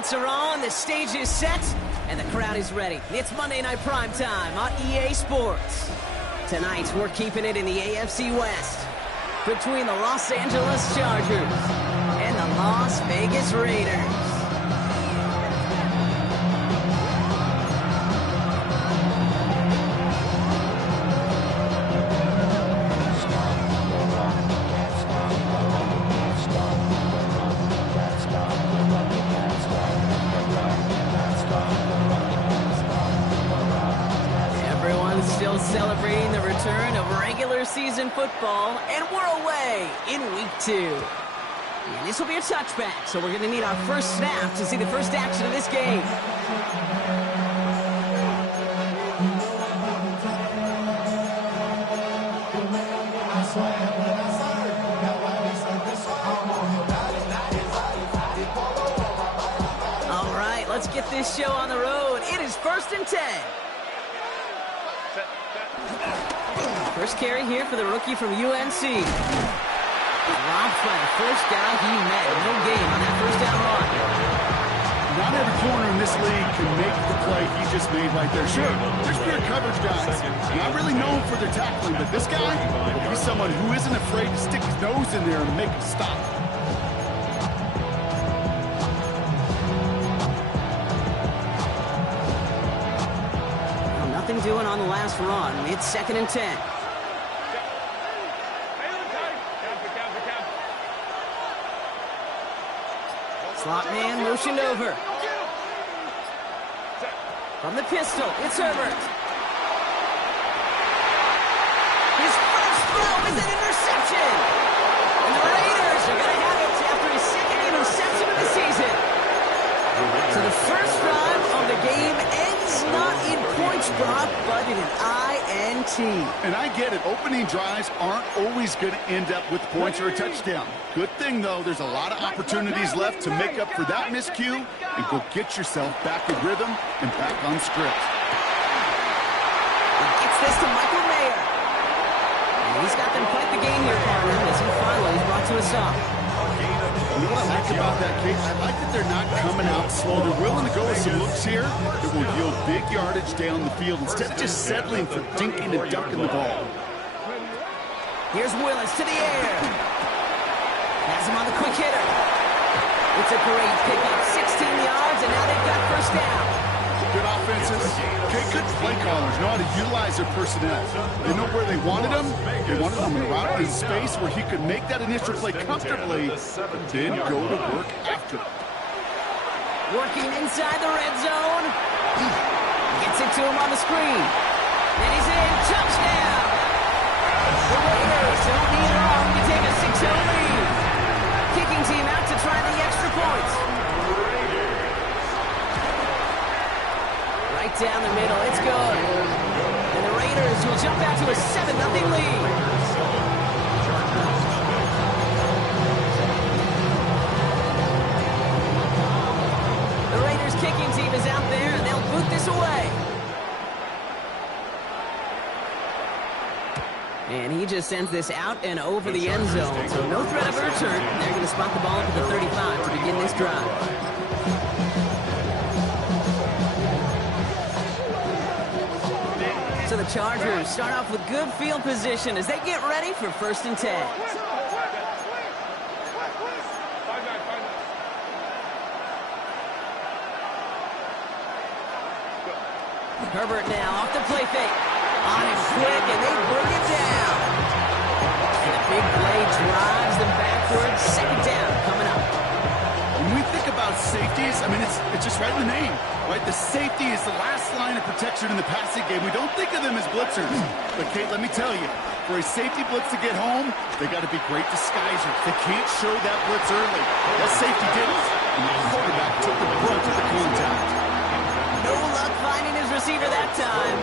lights are on, the stage is set, and the crowd is ready. It's Monday Night Prime Time on EA Sports. Tonight, we're keeping it in the AFC West between the Los Angeles Chargers and the Las Vegas Raiders. Still celebrating the return of regular season football, and we're away in week 2. And this will be a touchback, so we're going to need our first snap to see the first action of this game. All right, let's get this show on the road. It is 1st and 10. First carry here for the rookie from UNC. Robbed by the first guy he met. No gain on that first down run. Not every corner in this league can make the play he just made right there. Sure, there's pure coverage guys. Not really known for their tackling, but this guy, he's someone who isn't afraid to stick his nose in there and make a stop. Nothing doing on the last run. It's 2nd and 10. Slot man motioned over. From the pistol, it's Herbert. His first throw is an interception. And the Raiders are going to have it after his 2nd interception of the season. So the first drive of the game ends not in points, Brock, but in an INT. And I get it. Opening drives aren't always going to end up with points or a touchdown. Good thing, though, there's a lot of opportunities left to make up for that miscue and go get yourself back in rhythm and back on script. He gets this to Michael Mayer. And he's got them quite the game here, partner, as he finally is brought to a stop. You know what I like about that, Kate? I like that they're not coming out slow. They're willing to go with some looks here that will yield big yardage down the field instead of just settling for dinking and dunking the ball. Here's Willis to the air. Has him on the quick hitter. It's a great pickup, 16 yards, and now they've got first down. Good offenses. Okay, good play callers know how to utilize their personnel. They know where they wanted them. They wanted them around in space where he could make that initial play comfortably, then go to work after it. Working inside the red zone. Gets it to him on the screen. And he's in. Touchdown. The Raiders don't need long to take a 6-0 lead. Kicking team out to try the extra points. Right down the middle. It's good. And the Raiders will jump out to a 7-0 lead. The Raiders kicking team is out there, and they'll boot this away. And he just sends this out and over the end zone. So no threat of a return. They're going to spot the ball up at the 35 to begin this drive. So the Chargers start off with good field position as they get ready for 1st and 10. Herbert now off the play fake. On it quick, and they bring it down. And the big play drives them backwards. 2nd down coming up. When we think about safeties, I mean, it's just right in the name, right? The safety is the last line of protection in the passing game. We don't think of them as blitzers. But, Kate, let me tell you, for a safety blitz to get home, they got to be great disguisers. They can't show that blitz early. That safety didn't, and the quarterback took the brunt of the contact. No luck finding his receiver that time.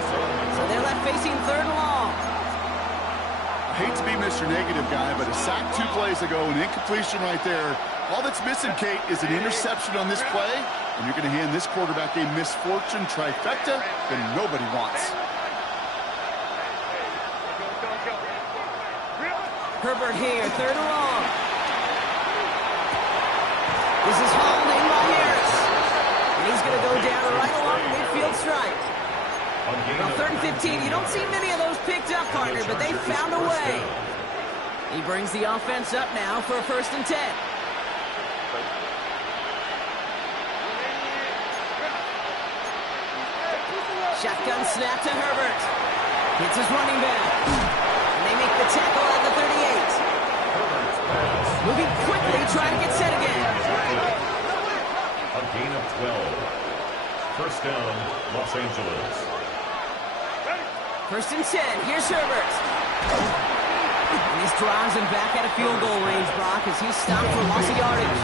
So they're left facing 3rd and long. I hate to be Mr. Negative guy, but a sack 2 plays ago, an incompletion right there. All that's missing, Kate, is an interception on this play, and you're going to hand this quarterback a misfortune trifecta that nobody wants. Herbert here, 3rd and long. This is hauled in by Harris. 14. You don't see many of those picked up, partner, but they found a way. He brings the offense up now for a 1st and 10. Shotgun snap to Herbert. Hits his running back. And they make the tackle at the 38. Moving quickly, trying to get set again. A gain of 12. 1st down, Los Angeles. 1st and 10. Here's Herbert. And this drives him back at a field goal range, Brock, as he's stopped for loss of yardage.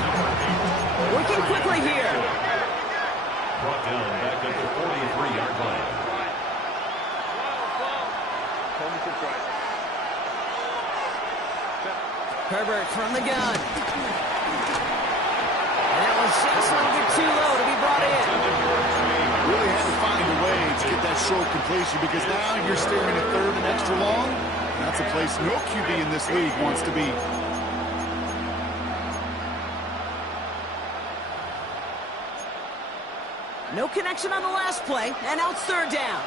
Working quickly here. Brought down back at the 43-yard line. Herbert from the gun. And that was just a little bit too low to be brought in. Really had to find a way to get that short completion because now you're staring at 3rd and extra long. That's a place no QB in this league wants to be. No connection on the last play, and now it's 3rd down.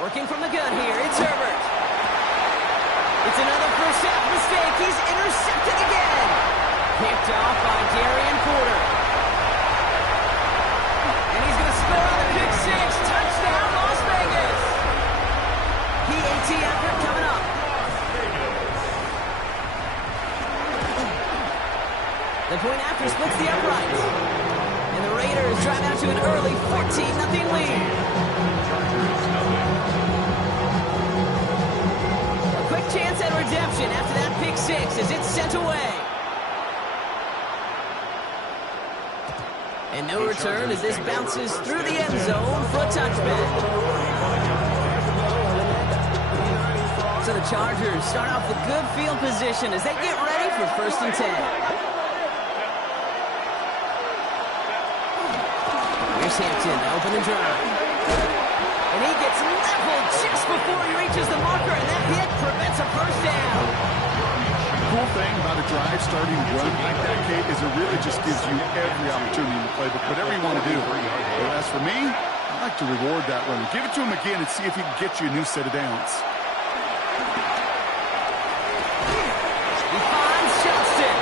Working from the gun here, it's Herbert. It's another first half mistake. He's intercepted again. Picked off by Darian Porter. And he's going to score on the pick 6. Touchdown, Las Vegas. PAT effort coming up. The point after splits the uprights. And the Raiders drive out to an early 14-0 lead. A quick chance at redemption after that pick 6 as it's sent away. And no return as this bounces through the end zone for a touchback. So the Chargers start off with good field position as they get ready for 1st and 10. Here's Hampton to open the drive. And he gets leveled just before he reaches the marker, and that hit prevents a 1st down. The cool thing about a drive starting run like that, Kate, is it really just gives you every opportunity in the playbook, whatever you want to do. But as for me, I like to reward that run. Give it to him again and see if he can get you a new set of downs. He finds Johnston.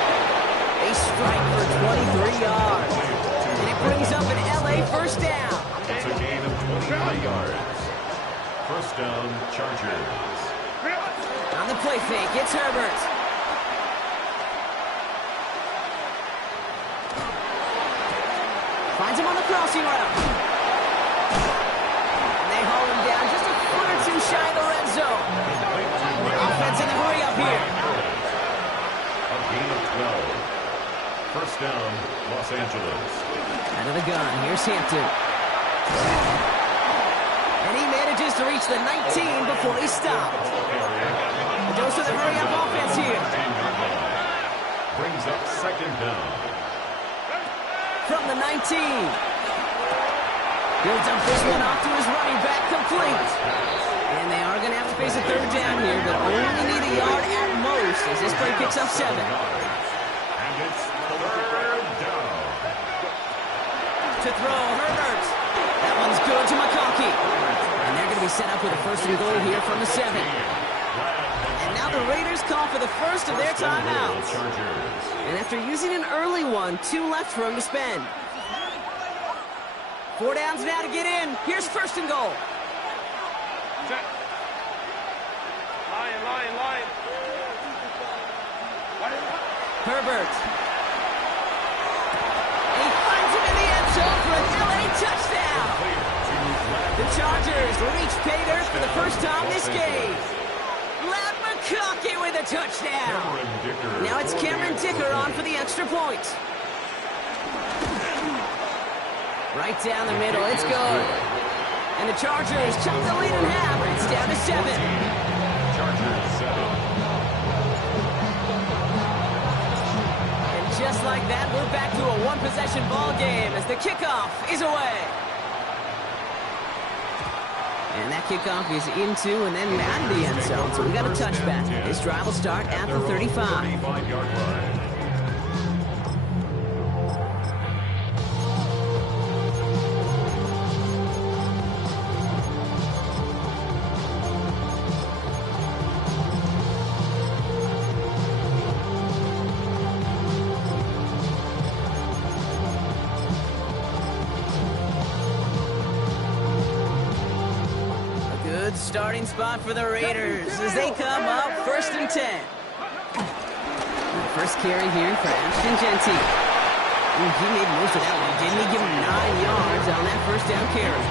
A strike for 23 yards. And it brings up an LA 1st down. It's a gain of 23 yards. 1st down, Chargers. On the play fake, it's Herbert. Finds him on the crossing route. And they haul him down just a foot or two shy of the red zone. The offense in the hurry up here. A gain of 12. 1st down, Los Angeles. Out of the gun, here's Hampton. And he manages to reach the 19 before he stopped. The dose of the hurry up offense here. Brings up 2nd down. From the 19. Builds up this one off to his running back, complete. And they are going to have to face a 3rd down here, but only need a yard at most as this play picks up 7. And it's 3rd down. To throw, Herbert. That one's good to McConkey. And they're going to be set up with a 1st and goal here from the 7. And now the Raiders call for the first of their timeouts. And after using an early one, 2 left for him to spend. 4 downs now to get in. Here's 1st and goal. Line. Herbert. And he finds him in the end zone for an LA touchdown. The Chargers reach pay dirt for the first time this game. Ladd McConkey with a touchdown. Now it's Cameron Dicker on for the extra point. Right down the middle, it's good. And the Chargers chop the lead in half. It's down to 7. Chargers 7. And just like that, we're back to a one-possession ball game as the kickoff is away. And that kickoff is into and then out of the end zone. So we got a touchback. This drive will start at the 35. 35-yard line. Starting spot for the Raiders as they come up 1st and 10. First carry here for Ashton Jeanty. He made most of that one, didn't he? Give him 9 yards on that first down carry.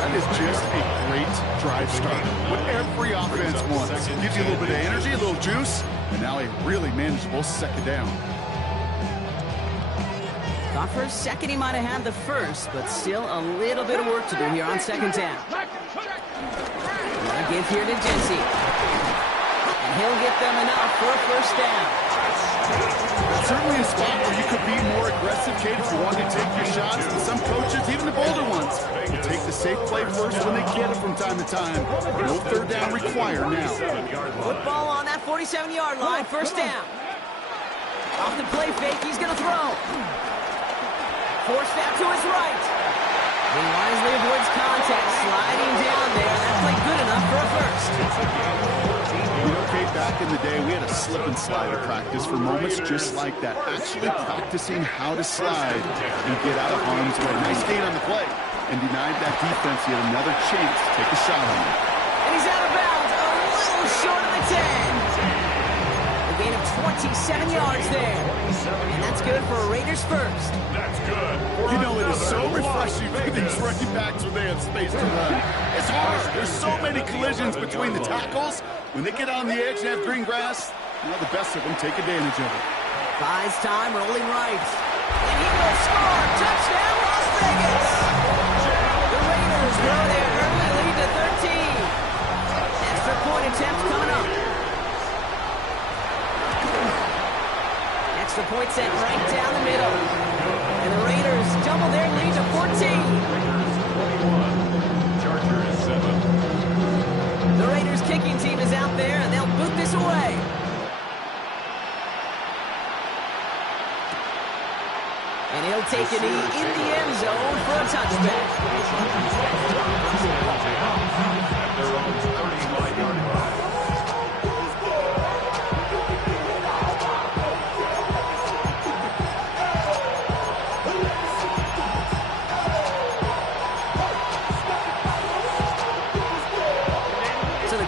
That is just a great drive start. What every offense wants. Gives you a little bit of energy, a little juice, and now a really manageable second down. Thought for a second he might have had the first, but still a little bit of work to do here on second down. Another give here to Jeanty. And he'll get them enough for a first down. That's certainly a spot where you could be more aggressive, Kate, if you want to take your shots. And some coaches, even the bolder ones, will take the safe play first when they get it from time to time. No third down required now. Football on that 47-yard line, first down. Off the play fake, he's going to throw. Forced out to his right. He wisely avoids contact, sliding down there. That played good enough for a first. You know, Kate, back in the day, we had a slip and slide practice for moments just like that. Actually practicing how to slide and get out of harm's way. Nice gain on the play. And denied that defense yet another chance to take a shot on him. And he's out of bounds, a little short of the 10. A gain of 27 yards there. And that's good for a Raiders first. That's good. You know, it is so refreshing for these running backs when they have space to run. It's hard. There's so many collisions between the tackles. When they get on the edge and have green grass, you know, the best of them take advantage of it. Buys time, rolling right. And he will score. Touchdown, Las Vegas. The Raiders grow their early lead to 13. Extra point attempt coming up. Extra point set right down the middle. And the Raiders double their lead to 14. Chargers 7. The Raiders kicking team is out there, and they'll boot this away. And he'll take a knee in the end zone for a touchback. At their own 35-yard line.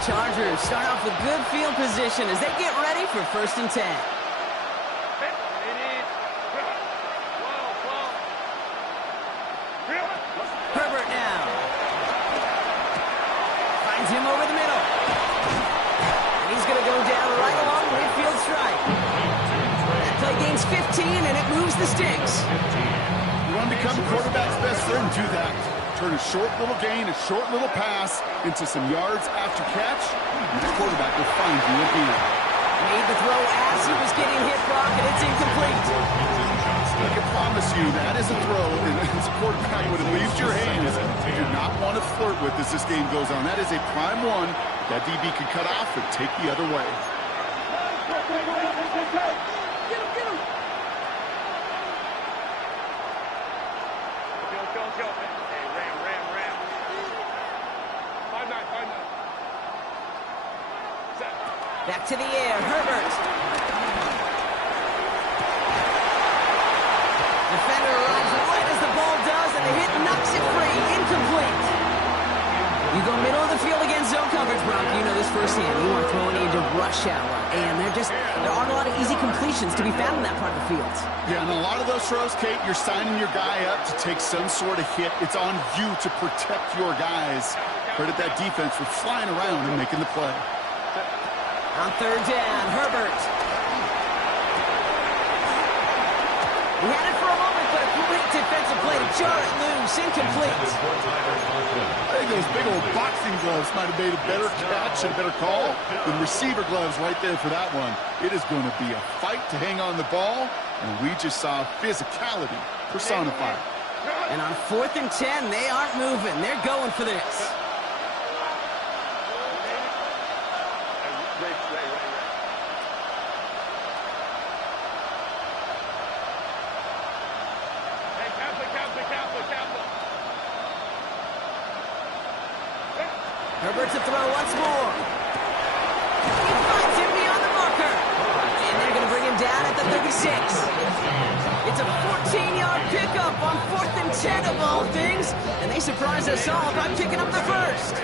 Chargers start off with good field position as they get ready for 1st and 10. Herbert now. Finds him over the middle. And he's going to go down right along midfield strike. That play gains 15 and it moves the sticks. You want to become a quarterback's best friend, do that. Turn a short little gain, a short little pass into some yards after catch, and the quarterback will find you again. Made the throw as he was getting hit, Brock, and it's incomplete. I can promise you that is a throw, and as a quarterback, when it leaves your hands, you do not want to flirt with as this game goes on. That is a prime one that DB can cut off and take the other way. Back to the air, Herbert. Defender arrives right as the ball does, and the hit knocks it free. Incomplete. You go middle of the field against zone coverage, Brock. You know this firsthand. You are throwing into rush hour, and there aren't a lot of easy completions to be found in that part of the field. Yeah, and a lot of those throws, Kate, you're signing your guy up to take some sort of hit. It's on you to protect your guys. Credit that defense for flying around and making the play. On 3rd down, Herbert. He had it for a moment, but a great defensive play to jar it loose. Incomplete. I think those big old boxing gloves might have made a better catch and a better call than receiver gloves right there for that one. It is going to be a fight to hang on the ball, and we just saw physicality personified. And on 4th and 10, they aren't moving. They're going for this. Herbert to throw once more. He finds him beyond the marker. And they're going to bring him down at the 36. It's a 14-yard pickup on 4th and 10 of all things. And they surprise us all by picking up the first.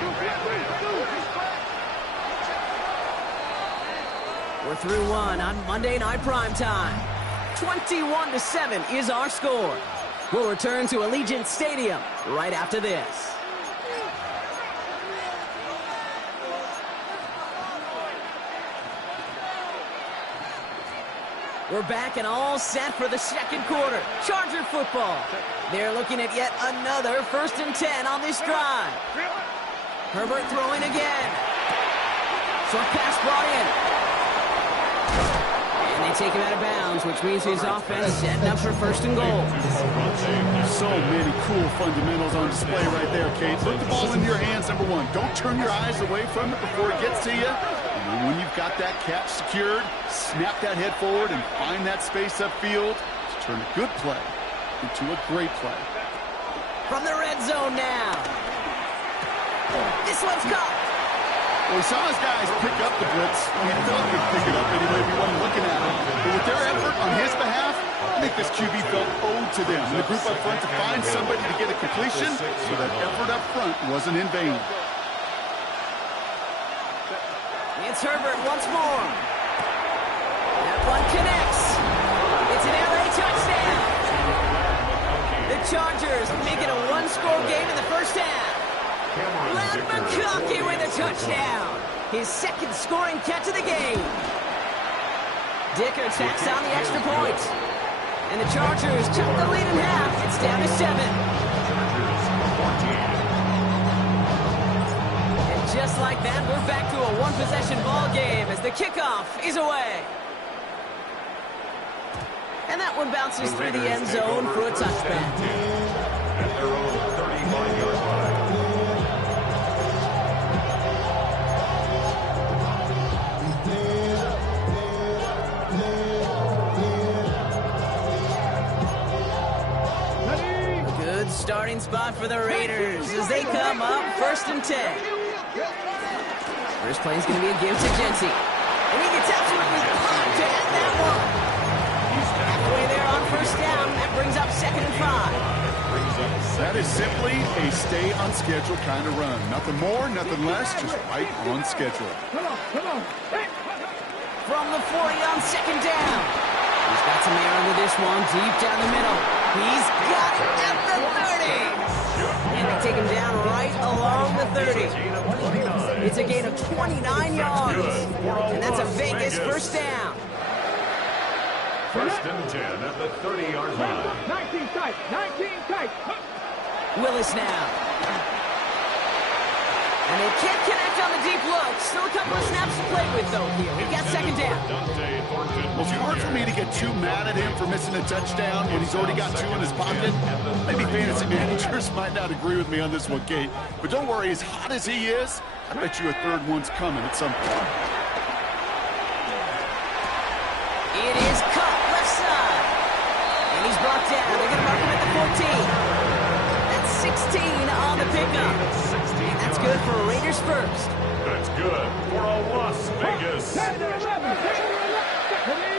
We're through one on Monday Night Primetime. 21-7 is our score. We'll return to Allegiant Stadium right after this. We're back and all set for the second quarter. Charger football. They're looking at yet another 1st and 10 on this drive. Herbert throwing again. Short pass brought in. And they take him out of bounds, which means his offense setting up for 1st and goal. So many cool fundamentals on display right there, Kate. Put the ball in your hands, number one. Don't turn your eyes away from it before it gets to you. And when you've got that catch secured, snap that head forward and find that space upfield to turn a good play into a great play. From the red zone now. This one's caught. Well, we saw his guys pick up the blitz. We felt they'd pick it up anyway. We weren't looking at him. But with their effort on his behalf, I think this QB felt owed to them. And the group up front to find somebody to get a completion, so that effort up front wasn't in vain. It's Herbert once more. That one connects. It's an LA touchdown. The Chargers make it a one-score game in the first half. Vlad McConkey with a touchdown. His second scoring catch of the game. Dicker tacks on the extra point. And the Chargers cut the lead in half. It's down to 7. Just like that, we're back to a one-possession ball game as the kickoff is away. And that one bounces through the end zone for a touchback. At their own 35-yard line. A good starting spot for the Raiders as they come up 1st and 10. First play is going to be a give to Jency. And he gets absolutely pumped to end that one. He's halfway there on 1st down. That brings up 2nd and 5. That is simply a stay on schedule kind of run. Nothing more, nothing less, just right on schedule. From the 40 on 2nd down. He's got some air under this one, deep down the middle. He's got it at the 30. And they take him down right along the 30. It's a gain of 29 yards. And that's a Vegas 1st down. 1st and 10 at the 30-yard line. 19 tight, 19 tight. Willis now. And they can't connect on the deep look. Still a couple of snaps to play with, though, here. We got 2nd down. Well, it's hard for me to get too mad at him for missing a touchdown when he's already got 2 in his pocket. Maybe fantasy managers might not agree with me on this one, Kate. But don't worry, as hot as he is, I bet you a 3rd one's coming at some point. It is cut left side. And he's brought down. They're going to mark him at the 14. That's 16 on the pickup. And that's good for Raiders 1st. That's good for a Las Vegas.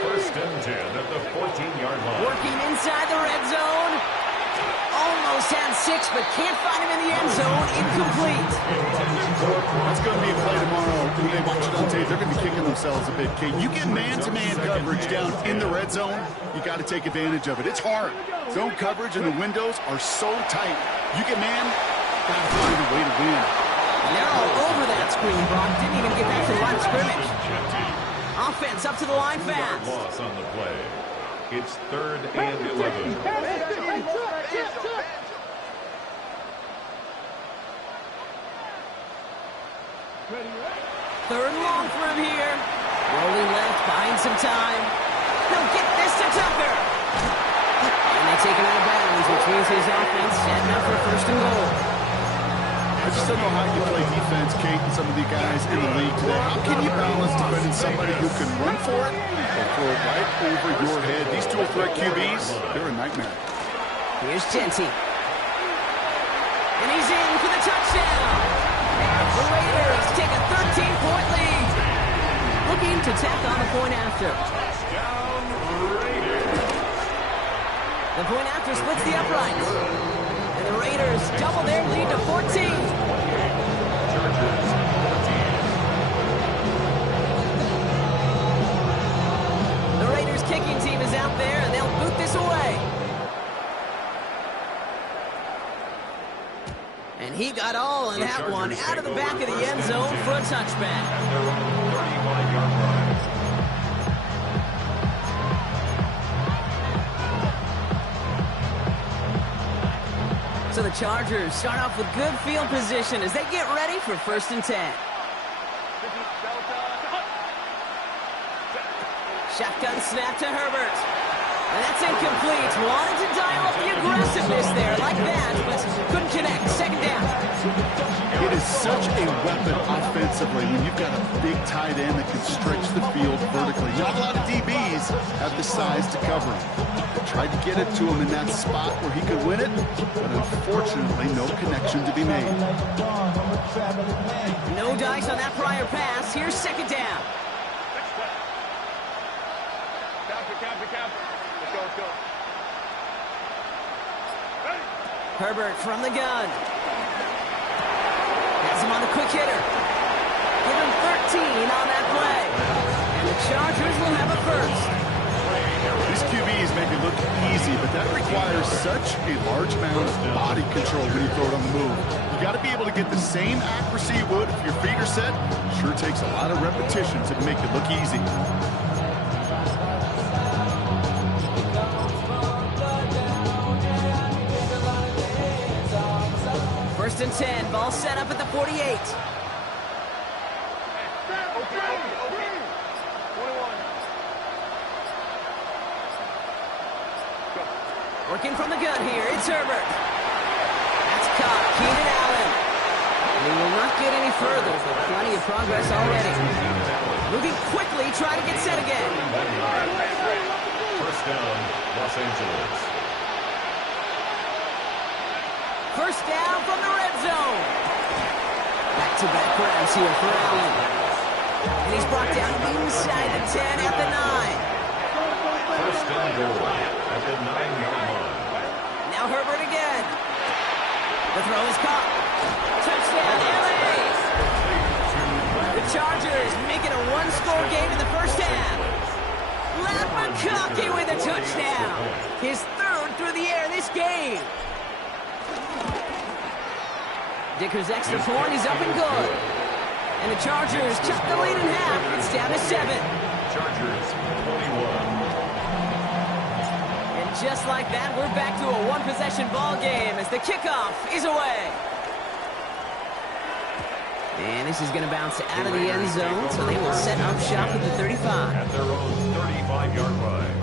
1st and 10 at the 14-yard line. Working inside the red zone. Almost had 6, but can't find him in the end zone. Incomplete. That's going to be a play tomorrow. When they watch it on tape, they're going to be kicking themselves a bit, Kate. You get man-to-man coverage down in the red zone, you got to take advantage of it. It's hard. Zone coverage and the windows are so tight. You get man, got to find a way to win. They're all over that screen, Brock. Didn't even get back to the line of scrimmage. Offense up to the line fast. Loss on the play. It's 3rd and 11. 3rd and long for him here. Rolling left, buying some time. He'll get this to Tucker. And they take him out of bounds, which means his offense setting up for 1st and goal. I just don't know how you play defense, Kate, and some of the guys in the league today. How can you balance defending somebody who can run for it or throw it right over your head? These dual threat QBs, they're a nightmare. Here's Jency. And he's in for the touchdown. The Raiders point after. Touchdown, Raiders. The point after splits the uprights. And the Raiders double their lead to 14. Chargers 14. The Raiders kicking team is out there, and they'll boot this away. And he got all of that one out of the back of the end zone for a touchback. At their own 35-yard line. So the Chargers start off with good field position as they get ready for 1st and 10. Shotgun snap to Herbert. And that's incomplete. Wanted to dial up the aggressiveness there like that, but couldn't connect. 2nd down. It is such a weapon offensively when you've got a big tight end that can stretch the field vertically. Not a lot of DBs have the size to cover him. Tried to get it to him in that spot where he could win it, but unfortunately no connection to be made. No dice on that prior pass. Here's 2nd down. Let's go. Herbert from the gun. Has him on the quick hitter. Give him 13 on that play. And the Chargers will have a first. These QBs make it look easy, but that requires such a large amount of body control when you throw it on the move. You got to be able to get the same accuracy you would if your feet are set. Sure takes a lot of repetitions to make it look easy. 1st and 10. Ball set up at the 48. Working from the gun here. It's Herbert. That's caught. Keenan Allen. And he will not get any further, but plenty of progress already. Moving quickly, trying to get set again. 1st down, Los Angeles. 1st down from the red zone. Back-to-back grabs here for Allen. And he's brought down inside the 10 at the 9. 1st and goal at the 9-yard line. Now Herbert again. The throw is caught. Touchdown, LA! The Chargers make it a one-score game in the 1st half. Lat McConkey with a touchdown. His 3rd through the air this game. Dicker's extra point is up and good. And the Chargers cut the lead in half. It's down to 7. Chargers 21. And just like that, we're back to a one-possession ball game as the kickoff is away. And this is going to bounce out of the end zone, so they will set up shop at the 35. At their own 35-yard line.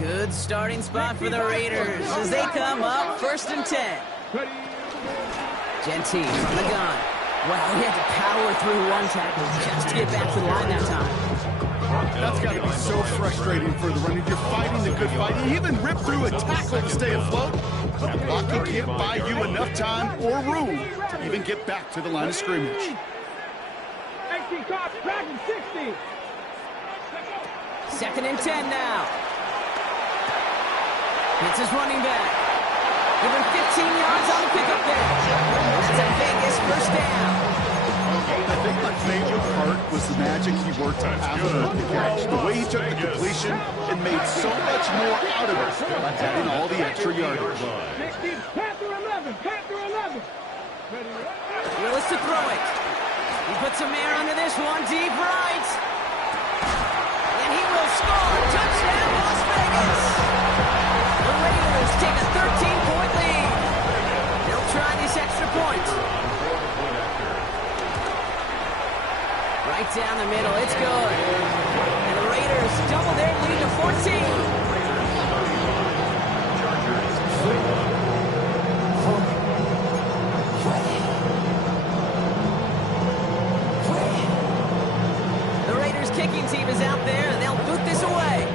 Good starting spot for the Raiders as they come up 1st and 10. Gentile from the gun. Wow, he had to power through one tackle just to get back to the line that time. That's got to be so frustrating for the running. You're fighting the good fight. You even rip through a tackle to stay afloat. That blocking can't buy you enough time or room to even get back to the line of scrimmage. 18 cops, Dragon 60. 2nd and 10 now. It's his running back. Give him 15 yards on the pickup there. That's a Vegas 1st down. I think my favorite part was the magic he worked on after the catch. The way he took the completion and made so much more out of it by adding all the extra yardage. 16, Panther 11, Panther 11. Willis to throw it. He puts some air under this one, deep right. And he will score. Touchdown, Las Vegas. The Raiders take a 13-point lead. They'll try this extra point. Right down the middle, it's good. And the Raiders double their lead to 14. The Raiders kicking team is out there, and they'll boot this away.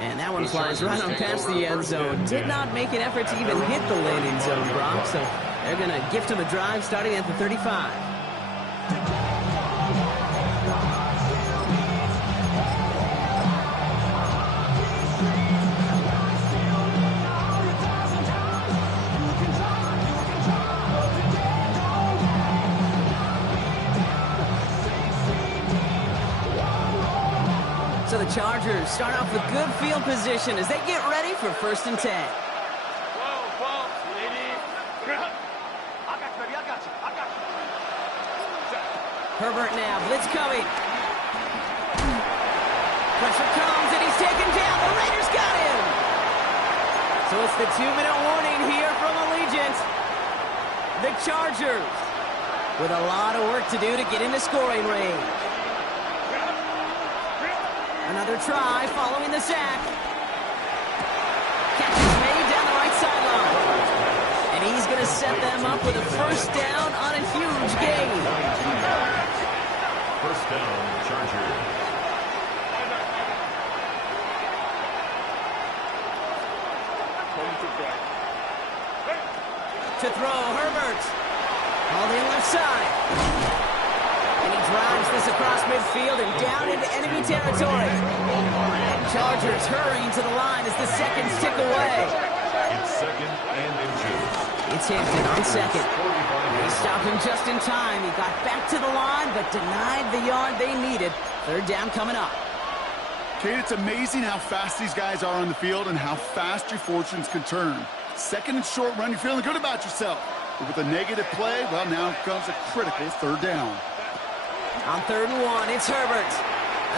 And that That one flies right on past the end zone. Did not make an effort to even hit the landing zone, Brock. So they're going to gift him a drive starting at the 35. So the Chargers start off with good field position as they get ready for 1st and 10. Herbert now, blitz coming. Pressure comes and he's taken down. The Raiders got him. So it's the 2-minute warning here from Allegiant. The Chargers with a lot of work to do to get into scoring range. Another try following the sack. Catch is made down the right sideline. And he's going to set them up with a 1st down on a huge gain. 1st down, Chargers. To throw, Herbert. All in left side. And he drives this across midfield and down into enemy territory. Chargers hurrying to the line as the seconds tick away. It's 2nd and inches. It's Hampton on 2nd. They stopped him just in time. He got back to the line, but denied the yard they needed. 3rd down coming up. Kate, it's amazing how fast these guys are on the field and how fast your fortunes can turn. 2nd and short run, you're feeling good about yourself. But with a negative play, well, now comes a critical 3rd down. On 3rd and 1, it's Herbert.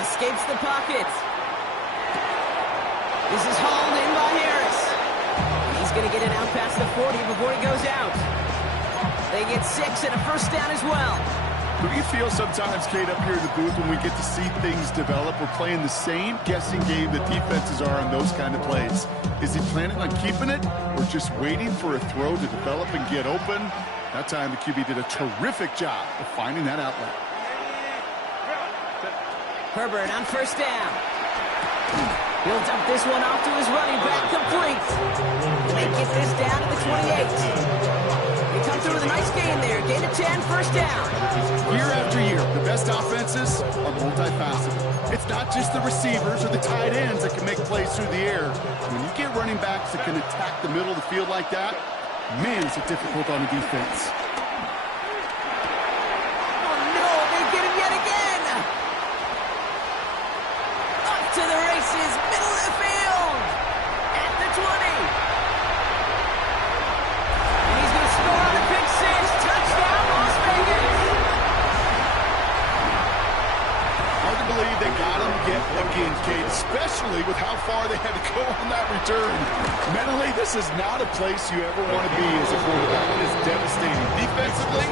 Escapes the pocket. This is hauled in by Harris. He's going to get it out past the 40 before he goes out. They get 6 and a 1st down as well. Don't you feel sometimes, Kate, up here in the booth when we get to see things develop, we're playing the same guessing game that defenses are on those kind of plays? Is he planning on keeping it or just waiting for a throw to develop and get open? That time the QB did a terrific job of finding that outlet. Herbert on 1st down. He'll dump this one off to his running back, complete. And they get this down to the 28. They come through with a nice gain there. Gain of 10, 1st down. Year after year, the best offenses are multifaceted. It's not just the receivers or the tight ends that can make plays through the air. When you get running backs that can attack the middle of the field like that, man, is it difficult on the defense. Oh, no, they get him yet again. Up to the races, middle of the field. At the 20. And he's going to score on the pick 6. Touchdown, Las Vegas. Hard to believe they got him yet again, Kate, especially with how far they had to go on that return. Mentally, this is not a place you ever want to be as a quarterback. It is devastating. Defensively,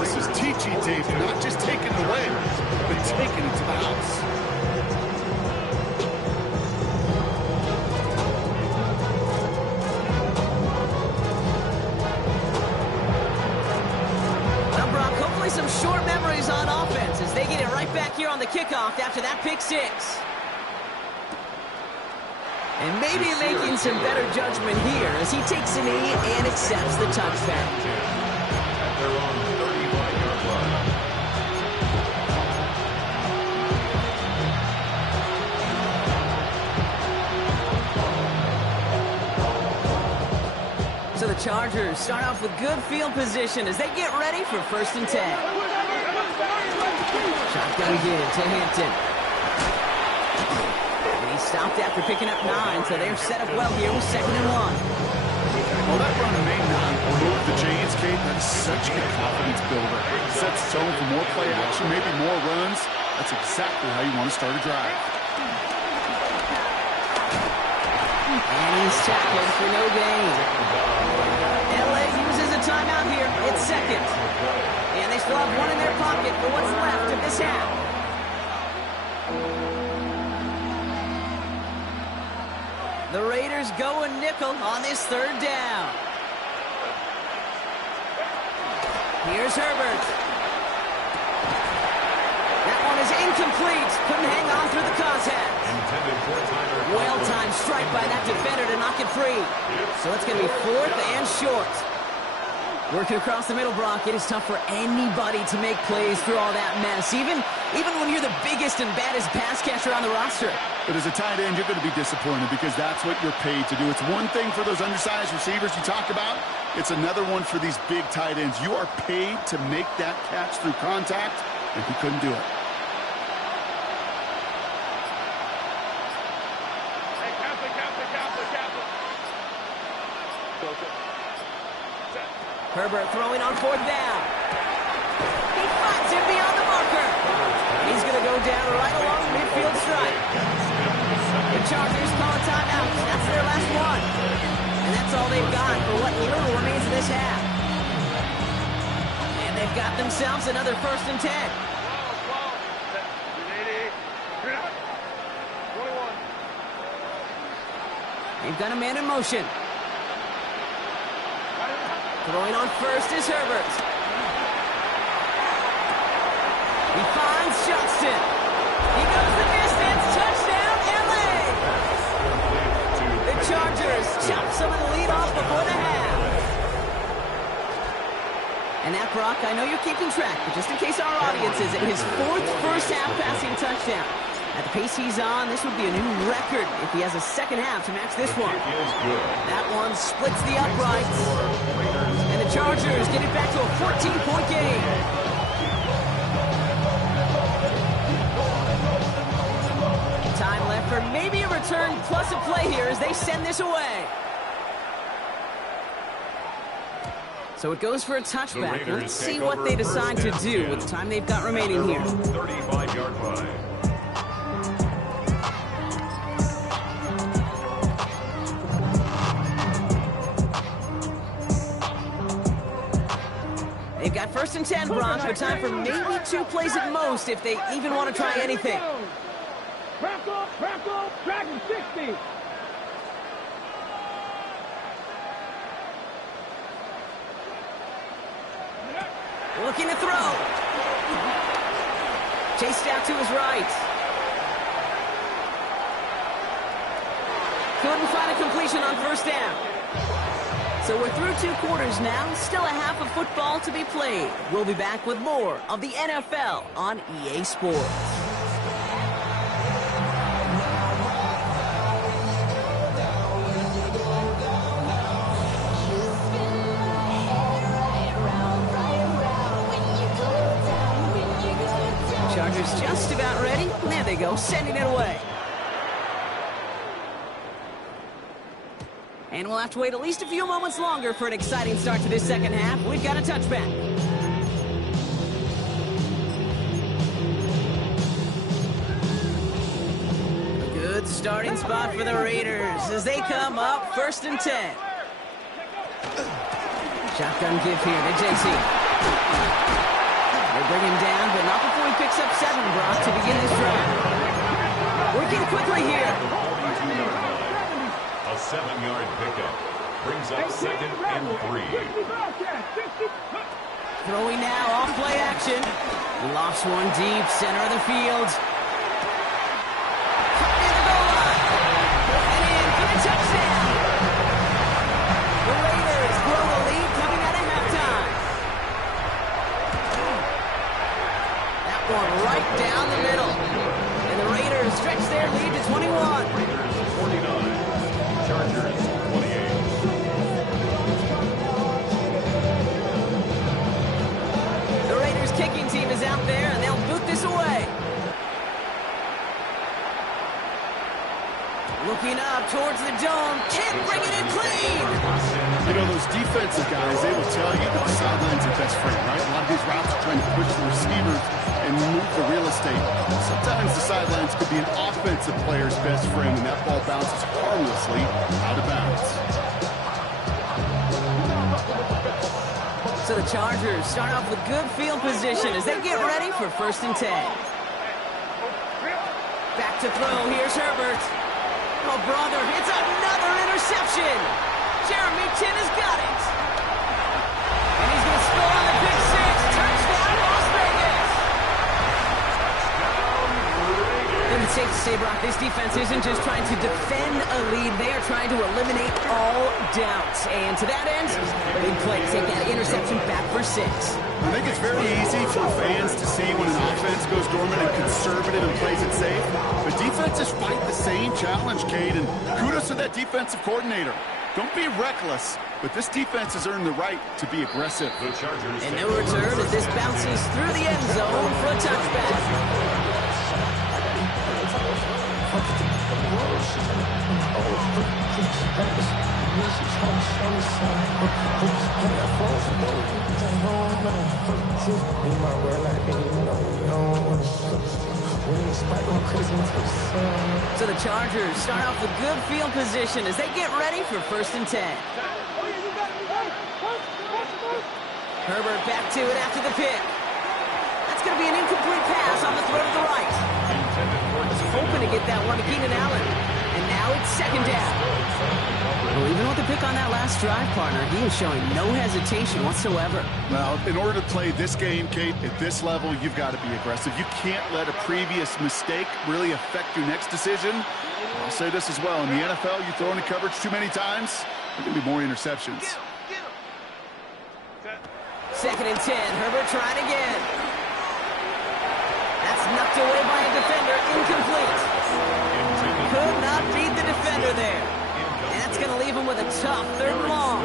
this is teaching tape, not just taking the win, but taking it to the house. Now, Brock, hopefully some short memories on offense as they get it right back here on the kickoff after that pick 6. And maybe making some better judgment here as he takes a knee and accepts the touchback. At their own 35-yard line. So the Chargers start off with good field position as they get ready for 1st and 10. Shotgun again to Hampton. And he stopped after picking up 9, so they're set up well here with 2nd and 1. Well, that run may not move the chains, Kate. That is such a confidence builder. Sets the tone for more play action, maybe more runs. That's exactly how you want to start a drive. And he's tackled for no gain. LA uses a timeout here. It's 2nd. And they still have one in their pocket for what's left of this half. The Raiders go a nickel on this 3rd down. Here's Herbert. That one is incomplete. Couldn't hang on through the contact. intended four-timer. Well-timed strike by that defender to knock it free. So it's going to be 4th and short. Working across the middle, Brock, it is tough for anybody to make plays through all that mess, even when you're the biggest and baddest pass catcher on the roster. But as a tight end, you're going to be disappointed because that's what you're paid to do. It's one thing for those undersized receivers you talk about. It's another one for these big tight ends. You are paid to make that catch through contact, and he couldn't do it. Herbert throwing on 4th down. He finds him beyond the marker. He's going to go down right along the midfield stripe. The Chargers call a timeout. That's their last one. And that's all they've got for what little remains of this half. And they've got themselves another 1st and 10. They've got a man in motion. Throwing on 1st is Herbert. He finds Johnston. He goes the distance. Touchdown, LA! The Chargers chop some of the lead off before the half. And that, Brock, I know you're keeping track, but just in case our audience isn't, his 4th first-half passing touchdown. At the pace he's on, this would be a new record if he has a second half to match this one. That one splits the uprights. And the Chargers get it back to a 14-point game. Time left for maybe a return plus a play here as they send this away. So it goes for a touchback. Let's see what they decide to do with the time they've got remaining here. 35-yard line. They've got 1st and 10, Brock, but time for maybe 2 plays at most if they even want to try anything. Crackle, Dragon 60. Looking to throw. Chased out to his right. Couldn't find a completion on 1st down. So we're through 2 quarters now. Still a half of football to be played. We'll be back with more of the NFL on EA Sports. Chargers just about ready. There they go, sending it away. And we'll have to wait at least a few moments longer for an exciting start to this second half. We've got a touchback. A good starting spot for the Raiders as they come up 1st and 10. Shotgun give here to JC. They bring him down, but not before he picks up 7, Brock, to begin this drive. Working quickly here. A 7-yard pickup brings up 2nd and 3. Throwing now off play action. He lofts one deep, center of the field. Caught near the goal line. And in for the touchdown. The Raiders grow the lead coming out of halftime. That one right down the middle. And the Raiders stretch their lead to 21. Raiders 49. Chargers 28. The Raiders kicking team is out there, and they'll boot this away. Looking up towards the dome. Can't bring it in clean. You know, those defensive guys, they will tell you that the sideline's your best friend, right? A lot of these routes are trying to push the receivers and move the real estate. Sometimes the sidelines could be an offensive player's best friend, and that ball bounces harmlessly out of bounds. So the Chargers start off with good field position as they get ready for 1st and 10. Back to throw. Here's Herbert. Oh, brother, it's another interception. Jeremy Chin has got it. And he's going to score on the big 6. Touchdown, Las Vegas. And It's safe to say, Brock, this defense isn't just trying to defend a lead. They are trying to eliminate all doubts. And to that end, big play to take that interception back for 6. I think it's very easy for fans to see when an offense goes dormant and conservative and plays it safe. But defenses fight the same challenge, Cade, and kudos to that defensive coordinator. Don't be reckless, but this defense has earned the right to be aggressive. And no return as this bounces through the end zone for a touchback. So the Chargers start off with good field position as they get ready for 1st and 10. Herbert back to it after the pick. That's going to be an incomplete pass on the throw to the right. Was hoping to get that one to Keenan Allen. And now it's 2nd down. Well, even with the pick on that last drive, partner, he is showing no hesitation whatsoever. Well, in order to play this game, Kate, at this level, you've got to be aggressive. You can't let a previous mistake really affect your next decision. I'll say this as well. In the NFL, you throw into coverage too many times, there can be more interceptions. 2nd and 10. Herbert trying again. That's knocked away by a defender. Incomplete. Could not beat the defender there. And that's going to leave him with a tough 3rd and long.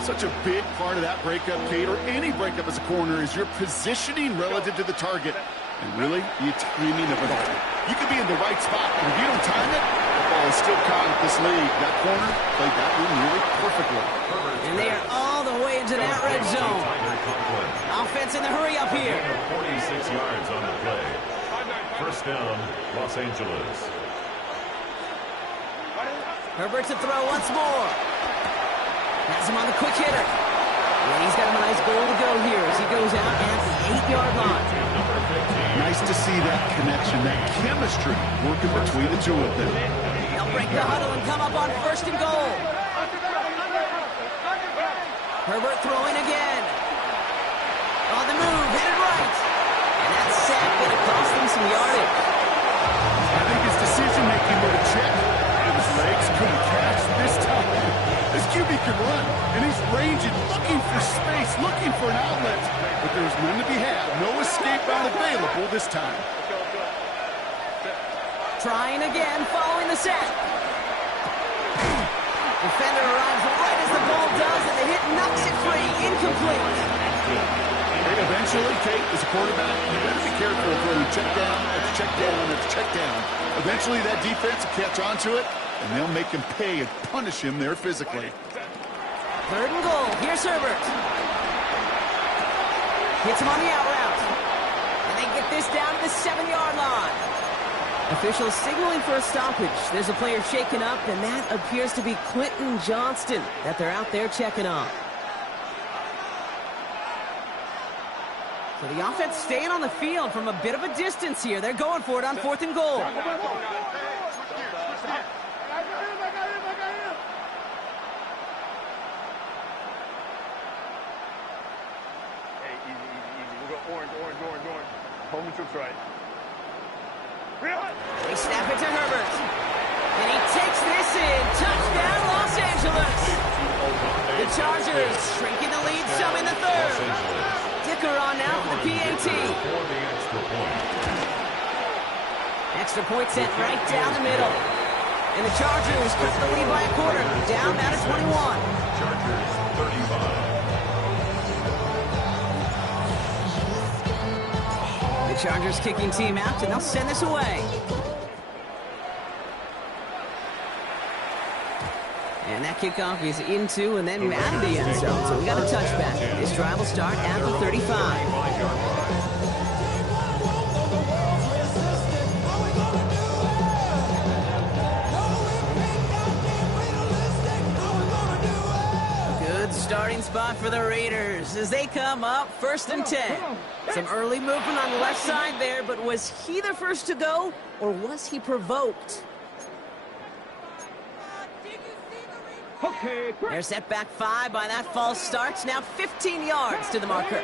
Such a big part of that breakup, Kate, or any breakup as a corner, is your positioning relative to the target. And really, the timing of it all. You could be in the right spot, but if you don't time it, the ball is still caught at this league. That corner played that one really perfectly. And they are all the way into that red zone. Offense in the hurry up here. 46 yards on the play. 1st down, Los Angeles. Herbert to throw once more. Has him on the quick hitter. And he's got a nice goal to go here as he goes out at the 8-yard line. Nice to see that connection, that chemistry working between the two of them. They'll break the huddle and come up on 1st and goal. Herbert throwing again. On the move, headed right. And that sack going to cost them some yardage. I think his decision-making with a check. His legs couldn't catch this time. This QB can run, and he's ranging, looking for space, looking for an outlet. But there's none to be had. No escape route available this time. Trying again, following the sack. Defender arrives right as the ball does, and the hit knocks it free. Incomplete. And eventually, Kate, as a quarterback, you better be careful of throwing check down, it's check down, it's check down. Eventually, that defense will catch on to it, and they'll make him pay and punish him there physically. 3rd and goal. Here's Herbert. Hits him on the out route. And they get this down to the 7-yard line. Officials signaling for a stoppage. There's a player shaken up, and that appears to be Quentin Johnston that they're out there checking on. So the offense staying on the field from a bit of a distance here. They're going for it on 4th and goal. Orange. Home and troops right. They snap it to Herbert. And he takes this in. Touchdown, Los Angeles. The Chargers shrinking the lead some in the 3rd. Dicker on now for the PAT. Extra point sent right down the middle. And the Chargers cut the lead by a quarter. Down now to 21. Chargers 35. The Chargers kicking team out, and they'll send this away. And that kickoff is into and then out of the end zone. So we got a touchback. This drive will start at the 35. Starting spot for the Raiders as they come up 1st and 10. Some early movement on the left side there, but was he the first to go, or was he provoked? They're set back 5 by that false start. Now 15 yards to the marker.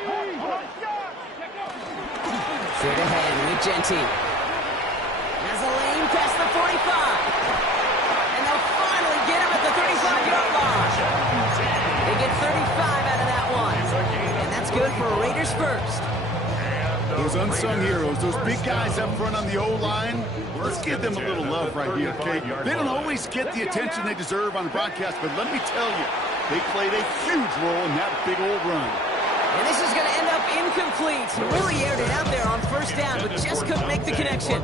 Straight ahead with Genty. Has a lane past the 45. And they'll finally get him at the 35-yard line. They get 35 out of that one. And that's good for Raiders first. Those unsung heroes, those big guys up front on the O-line, let's give them a little love right here, okay? They don't always get the attention they deserve on the broadcast, but let me tell you, they played a huge role in that big old run. And this is going to end up incomplete. He really aired it out there on first down, but just couldn't make the connection.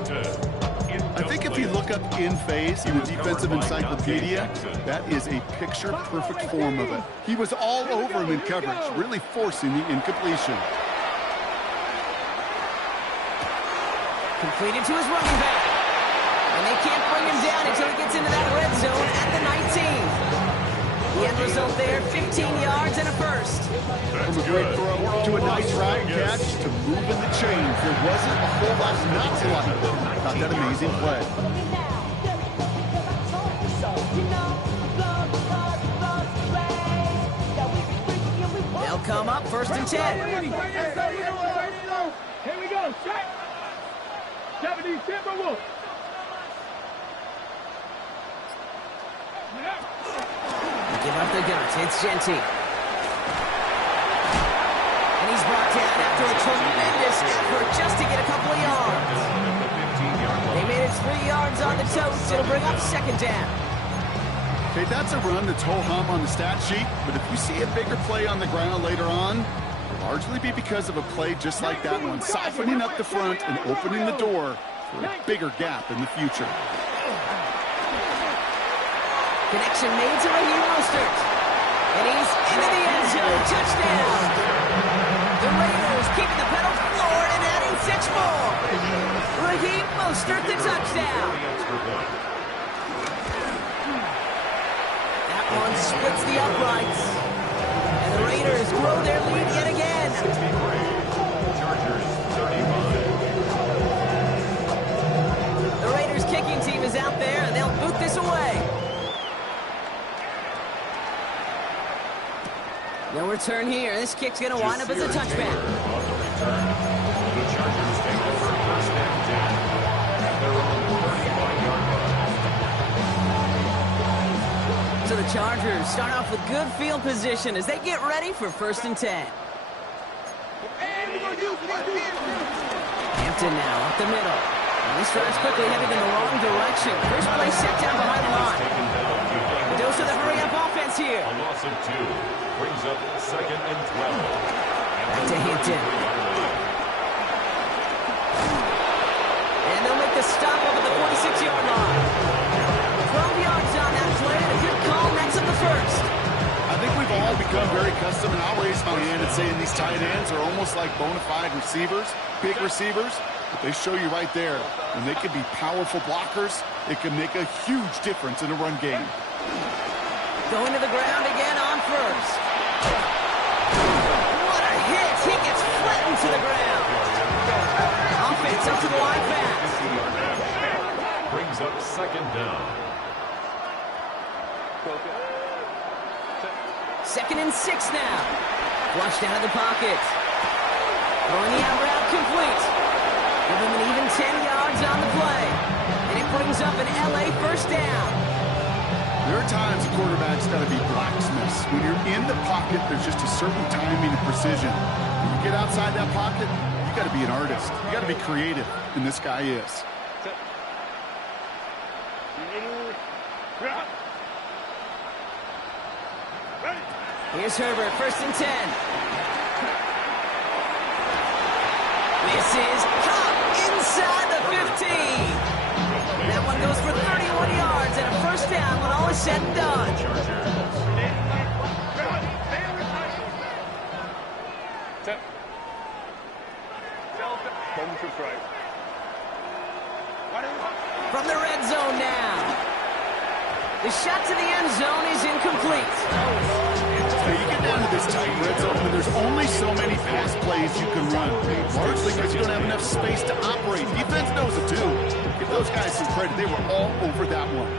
I think if you look up in phase in the defensive encyclopedia, that is a picture-perfect form of it. He was all over him in coverage, really forcing the incompletion. Completed to his running back. And they can't bring him down until he gets into that red zone at the 19. The end result there, 15 yards and a first. From a great throw to a nice route catch to moving the chains. There wasn't a whole lot not to like about that amazing play. They'll come up first and 10. Here we go, check. 70 Timberwolves. Give up the guns. It's Genty. And he's brought down after a tremendous effort just to get a couple of yards. They made it 3 yards on the toast. It'll bring up second down. Okay, that's a run that's ho-hum on the stat sheet, but if you see a bigger play on the ground later on, it'll largely be because of a play just like that one, softening up the front and opening the door for a bigger gap in the future. Connection made to Raheem Mostert. And he's into the end zone. Touchdown. The Raiders keeping the pedal forward and adding 6 more. Raheem Mostert, the touchdown. That one splits the uprights. And the Raiders grow their lead yet again. The Raiders kicking team is out there, and they'll boot this away. No return here. This kick's going to wind up as a touchback. So the Chargers start off with good field position as they get ready for first and 10. Hampton now up the middle. And this drive's quickly headed in the wrong direction. First play set down behind the line. The dose of the hurry-up offense here. A loss of 2 brings up second and 12. Back to Hampton. And they'll make the stop over the 46-yard line. 12 yards on that play, and a good call next of the first. I think we've all become very accustomed, and I'll raise my hand and say these tight ends are almost like bona fide receivers, big receivers. But they show you right there, when they can be powerful blockers, it can make a huge difference in a run game. Going to the ground again on first. What a hit! He gets flattened to the ground. Offense up to the line fast. Brings up second down. Second and 6 now. Flushed out of the pocket. Throwing the out route complete. Give him an even 10 yards on the play. And it brings up an LA first down. There are times a quarterback's got to be blacksmiths. When you're in the pocket, there's just a certain timing and precision. When you get outside that pocket, you got to be an artist. You got to be creative, and this guy is. Here's Herbert, first and 10. This is caught inside the 15. That one goes for 31 yards and a first down when all is said and done. From the red zone now. The shot to the end zone is incomplete. Now you get down to this tight red zone, and there's only so many pass plays you can run, largely because you don't have enough space to operate. Defense knows it too. Give those guys some credit. They were all over that one.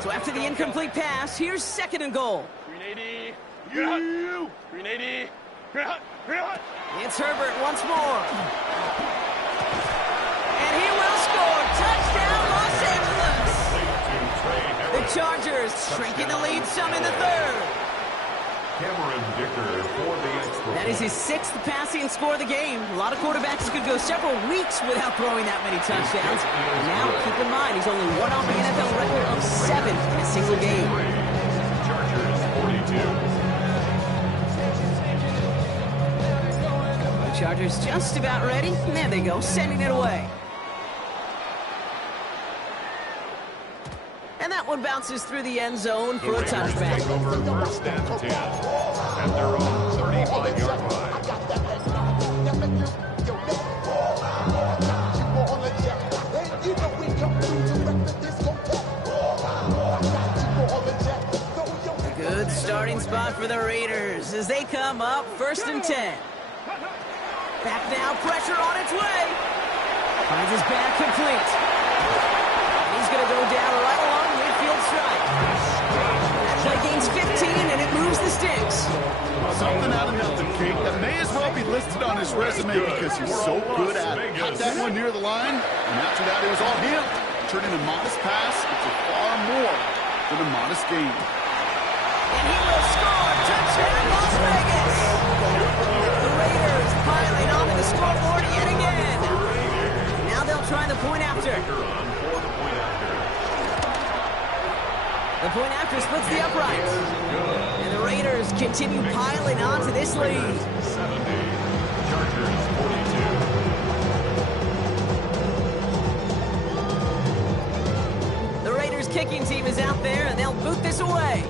So after the incomplete pass, here's second and goal. 380. 380. It's Herbert once more. And he will score. Touchdown, Chargers shrinking the lead some in the third. Cameron Dicker for the extra That is his 6th passing score of the game. A lot of quarterbacks could go several weeks without throwing that many touchdowns. And now, keep in mind, he's only one off the NFL record of 7 in a single game. Chargers 42. The Chargers just about ready. And there they go, sending it away. And that one bounces through the end zone for a touchback. Take over first and 10 at their own 35-yard line. A good starting spot for the Raiders as they come up first and 10. Back now, pressure on its way. Finds his back complete. He's going to go down right along midfield strike. That play gains 15, and it moves the sticks. Something out of nothing, Kate. That may as well be listed on his resume because he's so good at it. Got that one near the line, and after that, it was all him. Turning a modest pass into far more than a modest gain. And he will score. Touchdown, Las Vegas. The Raiders piling onto the scoreboard yet again. Now they'll try the point after. The point after splits the uprights. And the Raiders continue piling onto this lead. 70. Chargers 42. The Raiders kicking team is out there, and they'll boot this away.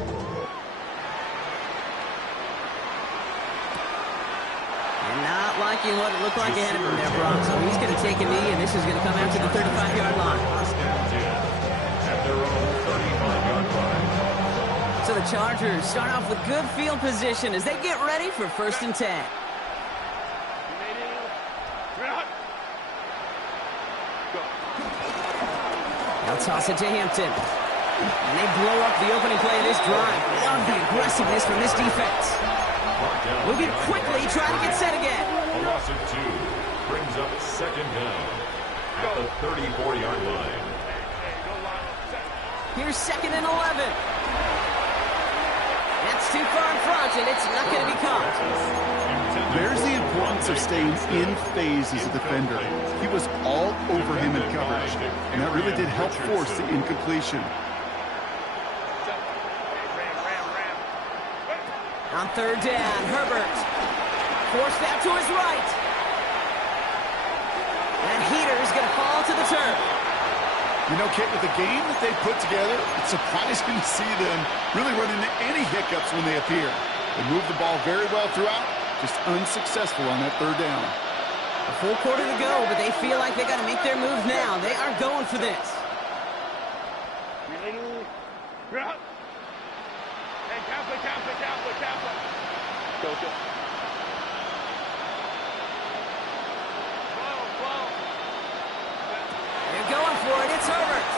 And not liking what it looked like ahead of him there, Brock. So he's going to take a knee, and this is going to come out to the 35-yard line. First and 10 at their own 35-yard line. So the Chargers start off with good field position as they get ready for first and 10. They'll toss it to Hampton. And they blow up the opening play of this drive. Love the aggressiveness from this defense. Moving quickly, trying to get set again. A loss of 2 brings up second down at the 34-yard line. Here's second and 11. That's too far in front, and it's not going to be caught. There's the importance of staying in phase as a defender. He was all over him in coverage, and that really did help force the incompletion. On third down, Herbert forced out to his right. And Heater's going to fall to the turf. You know, Kate, with the game that they put together, it's surprising to see them really run into any hiccups when they appear. They move the ball very well throughout, just unsuccessful on that third down. A full quarter to go, but they feel like they got to make their move now. They are going for this. They're going for it. It's Herbert.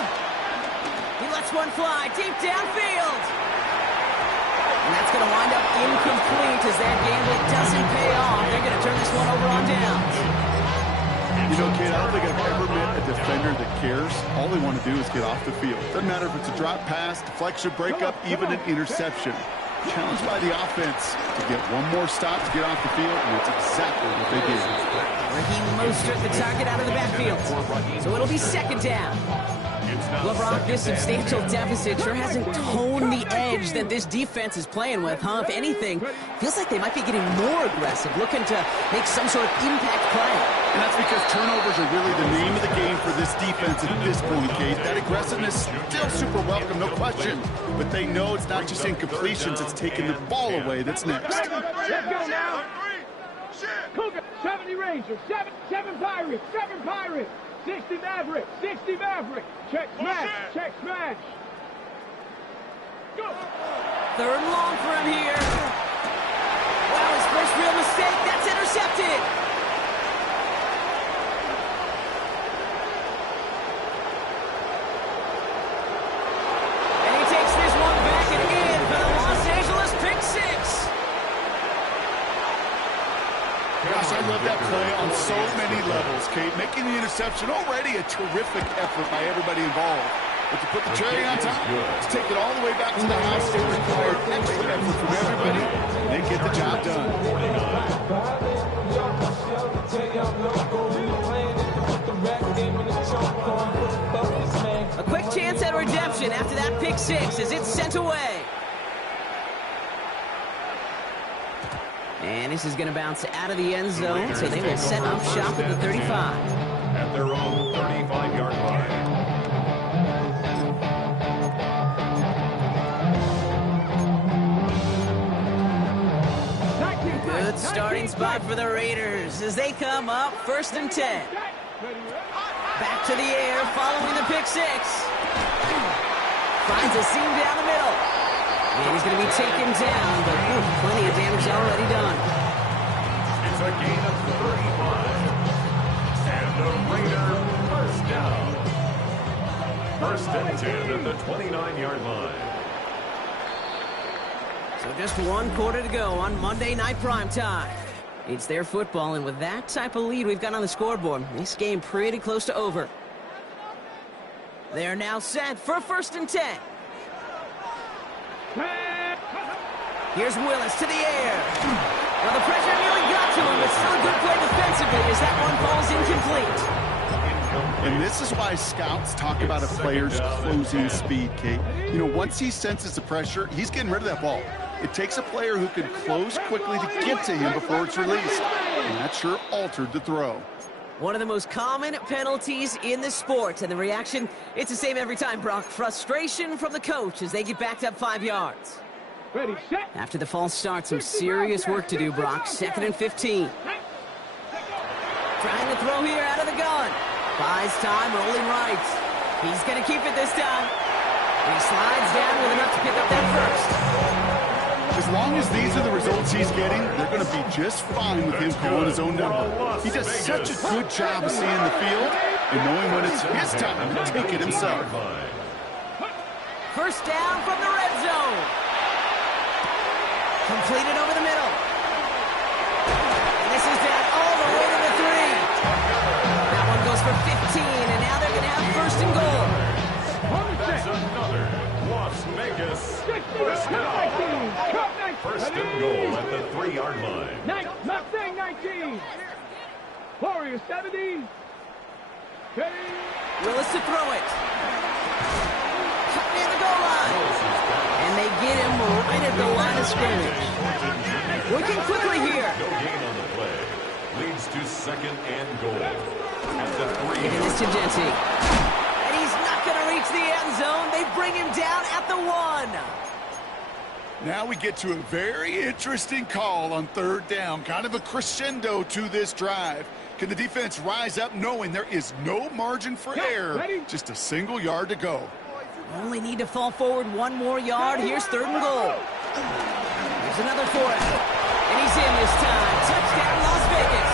He lets one fly deep downfield. And that's going to wind up incomplete as that gamble doesn't pay off. They're going to turn this one over on downs. You know, Kate, I don't think I've ever met a defender that cares. All they want to do is get off the field. Doesn't matter if it's a drop pass, deflection, breakup, even an interception. Challenged by the offense to get one more stop to get off the field, and it's exactly what they did. Raheem Mostert, the target out of the backfield. So it'll be second down. LeBron, this substantial deficit sure hasn't toned the edge that this defense is playing with, huh? If anything, feels like they might be getting more aggressive, looking to make some sort of impact play. And that's because turnovers are really the name of the game for this defense at this point, Kate. That aggressiveness still super welcome, no question. But they know it's not just incompletions, it's taking the ball away that's next. Let's go now. Cougar, 70 Rangers, 7 Pirates, 7 Pirates, 60 Mavericks, 60 Mavericks. Check smash, check smash. Go. Third and long for him here. Wow, his first real mistake. That's intercepted. And he takes this one back and in for the Los Angeles pick six. Gosh, I love that play on so many levels, Kate. Making the interception already a terrific effort by everybody involved. But to put the cherry on top, to take it all the way back to the house, it required extra effort from everybody. They get the job done. A quick chance at redemption after that pick six as it's sent away. And this is going to bounce out of the end zone, so they will set up shop at the 35. At their own 35-yard line. Good starting spot for the Raiders as they come up 1st and 10. Back to the air following the pick six. Finds a seam down the middle. And he's going to be taken down, but plenty of damage already done. It's a gain of 35. And the Raider first down. 1st and 10 at the 29-yard line. So just 1 quarter to go on Monday Night Primetime. It's their football, and with that type of lead we've got on the scoreboard, this game pretty close to over. They're now set for 1st and 10. Here's Willis to the air. Well, the pressure nearly got to him, but still a good play defensively as that one falls incomplete. And this is why scouts talk about a player's closing speed, Kate. You know, once he senses the pressure, he's getting rid of that ball. It takes a player who can close quickly to get to him before it's released. And that sure altered the throw. One of the most common penalties in the sport, and the reaction, it's the same every time, Brock. Frustration from the coach as they get backed up 5 yards. Ready, set. After the false start, some serious work to do, Brock. 2nd and 15. Trying to throw here out of the gun. Buys time, rolling right. He's going to keep it this time. And he slides down with enough to pick up that first. As long as these are the results he's getting, they're going to be just fine with him calling his own number. He does such a good job of seeing the field and knowing when it's his time to take it himself. First down from the red zone. Completed over the middle. And this is down all the way to the 3. That one goes for 15, and now they're going to have 1st and goal. That's another Las Vegas first down. 1st and goal at the 3-yard line. Mustang 19. Warrior 70. Willis to throw it. Cut near the goal line. And they get him right at the line of scrimmage. Working quickly here. No gain on the play. Leads to 2nd and goal. At the 3. Giving this to Genty. And he's not going to reach the end zone. They bring him down at the 1. Now we get to a very interesting call on 3rd down. Kind of a crescendo to this drive. Can the defense rise up knowing there is no margin for error? Just a single yard to go. Only need to fall forward 1 more yard. Here's 3rd and goal. Here's another for it. And he's in this time. Touchdown, Las Vegas.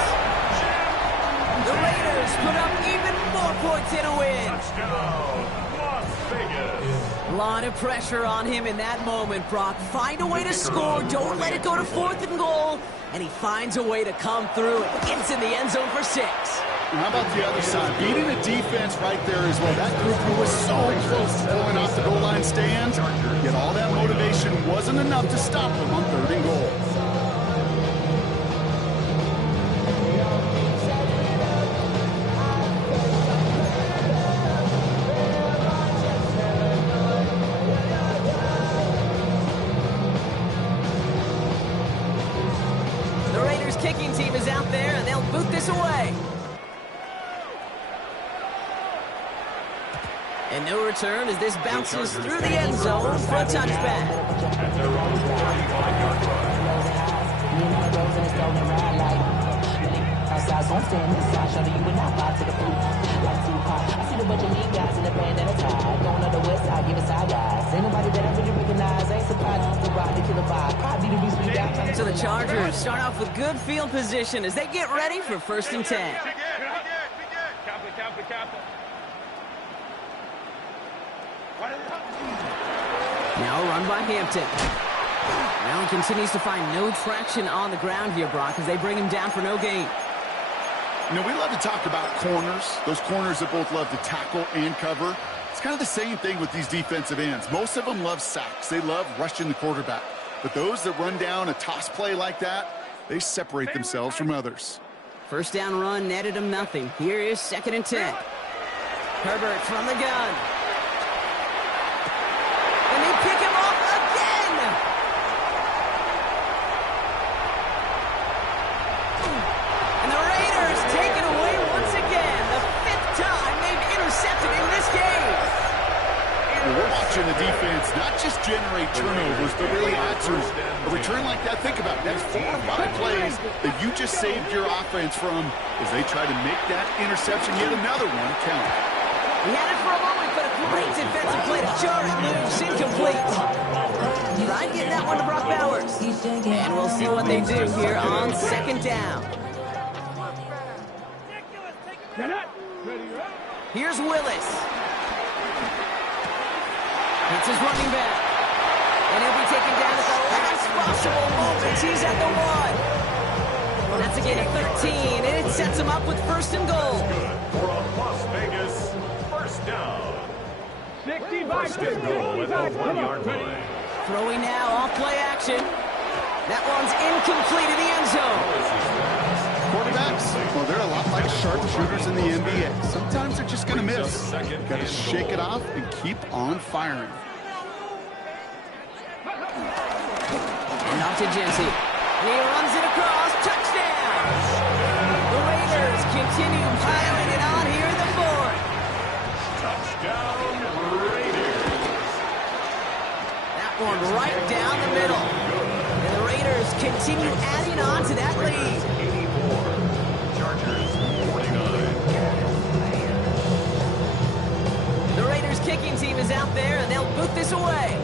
The Raiders put up even more points in a win. Touchdown, Las Vegas. A lot of pressure on him in that moment, Brock. Find a way to score. Don't let it go to 4th and goal. And he finds a way to come through and gets in the end zone for 6. And how about the other side? Beating the defense right there as well. That group who was so close to pulling off the goal line stand, yet all that motivation wasn't enough to stop them on 3rd and goal. The Raiders kicking team is out there, and they'll boot this away. And no return as this bounces through the end zone for a touchback. At their own 35-yard line. So the Chargers start off with good field position as they get ready for 1st and 10. Now run by Hampton. Allen continues to find no traction on the ground here, Brock, as they bring him down for no gain. You know, we love to talk about corners, those corners that both love to tackle and cover. It's kind of the same thing with these defensive ends. Most of them love sacks. They love rushing the quarterback. But those that run down a toss play like that, they separate themselves from others. First down run netted him nothing. Here is 2nd and 10. Herbert from the gun. And they pick him off again. And the Raiders take it away once again. The 5th time they've intercepted in this game. We're watching the defense not just generate turnovers, but really add to a return like that. Think about it. That's 4 or 5 plays that you just saved your offense from as they try to make that interception, yet another one, count. He had it for a moment, but a great defensive play to jar it loose. Incomplete. Try getting that one to Brock Bowers. And we'll see what they do here on 2nd down. Here's Willis. It's his running back. And he'll be taken down at the last possible moment. He's at the 1. That's a gain of 13, and it sets him up with 1st and goal. For a Las Vegas first down. 65. First and goal at the 1-yard line. Throwing now, off play action. That one's incomplete in the end zone. Quarterbacks, well, they're a lot like sharpshooters in the NBA. Sometimes they're just going to miss. Got to shake it off and keep on firing. And off to Jency. He runs it across. Touchdown! The Raiders continue piling it on here in the 4th. Touchdown Raiders. That one right down the middle. And the Raiders continue adding on to that lead. 84. Chargers 49. The Raiders kicking team is out there, and they'll boot this away.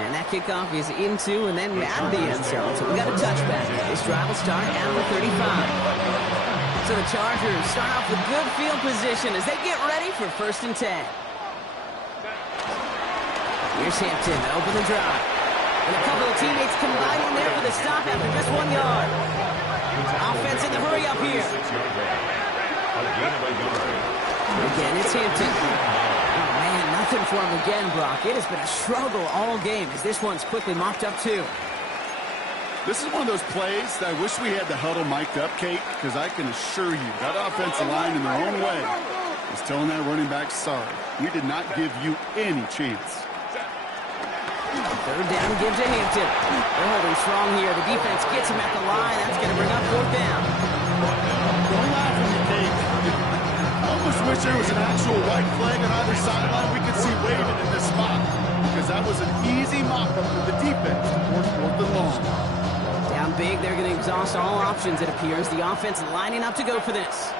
And that kickoff is into and then out of the end zone. So we got a touchback. This drive will start at the 35. So the Chargers start off with good field position as they get ready for 1st and 10. Here's Hampton to open the drive. And a couple of teammates combining there for the stop after just 1 yard. Offense in the hurry up here. 6-yard run. A gain of a yard. Again, it's Hampton. Oh, man, nothing for him again, Brock. It has been a struggle all game as this one's quickly mopped up, too. This is one of those plays that I wish we had the huddle mic'd up, Kate, because I can assure you that offensive line in their own way is telling that running back, sorry, we did not give you any chance. 3rd down, give to Hampton. They're holding strong here. The defense gets him at the line. That's going to bring up 4th down. Don't laugh at me, Kate. I almost wish there was an actual white flag on either sideline we could see waving in this spot, because that was an easy mock-up for the defense to force 4th and long. Down big, they're going to exhaust all options, it appears. The offense lining up to go for this.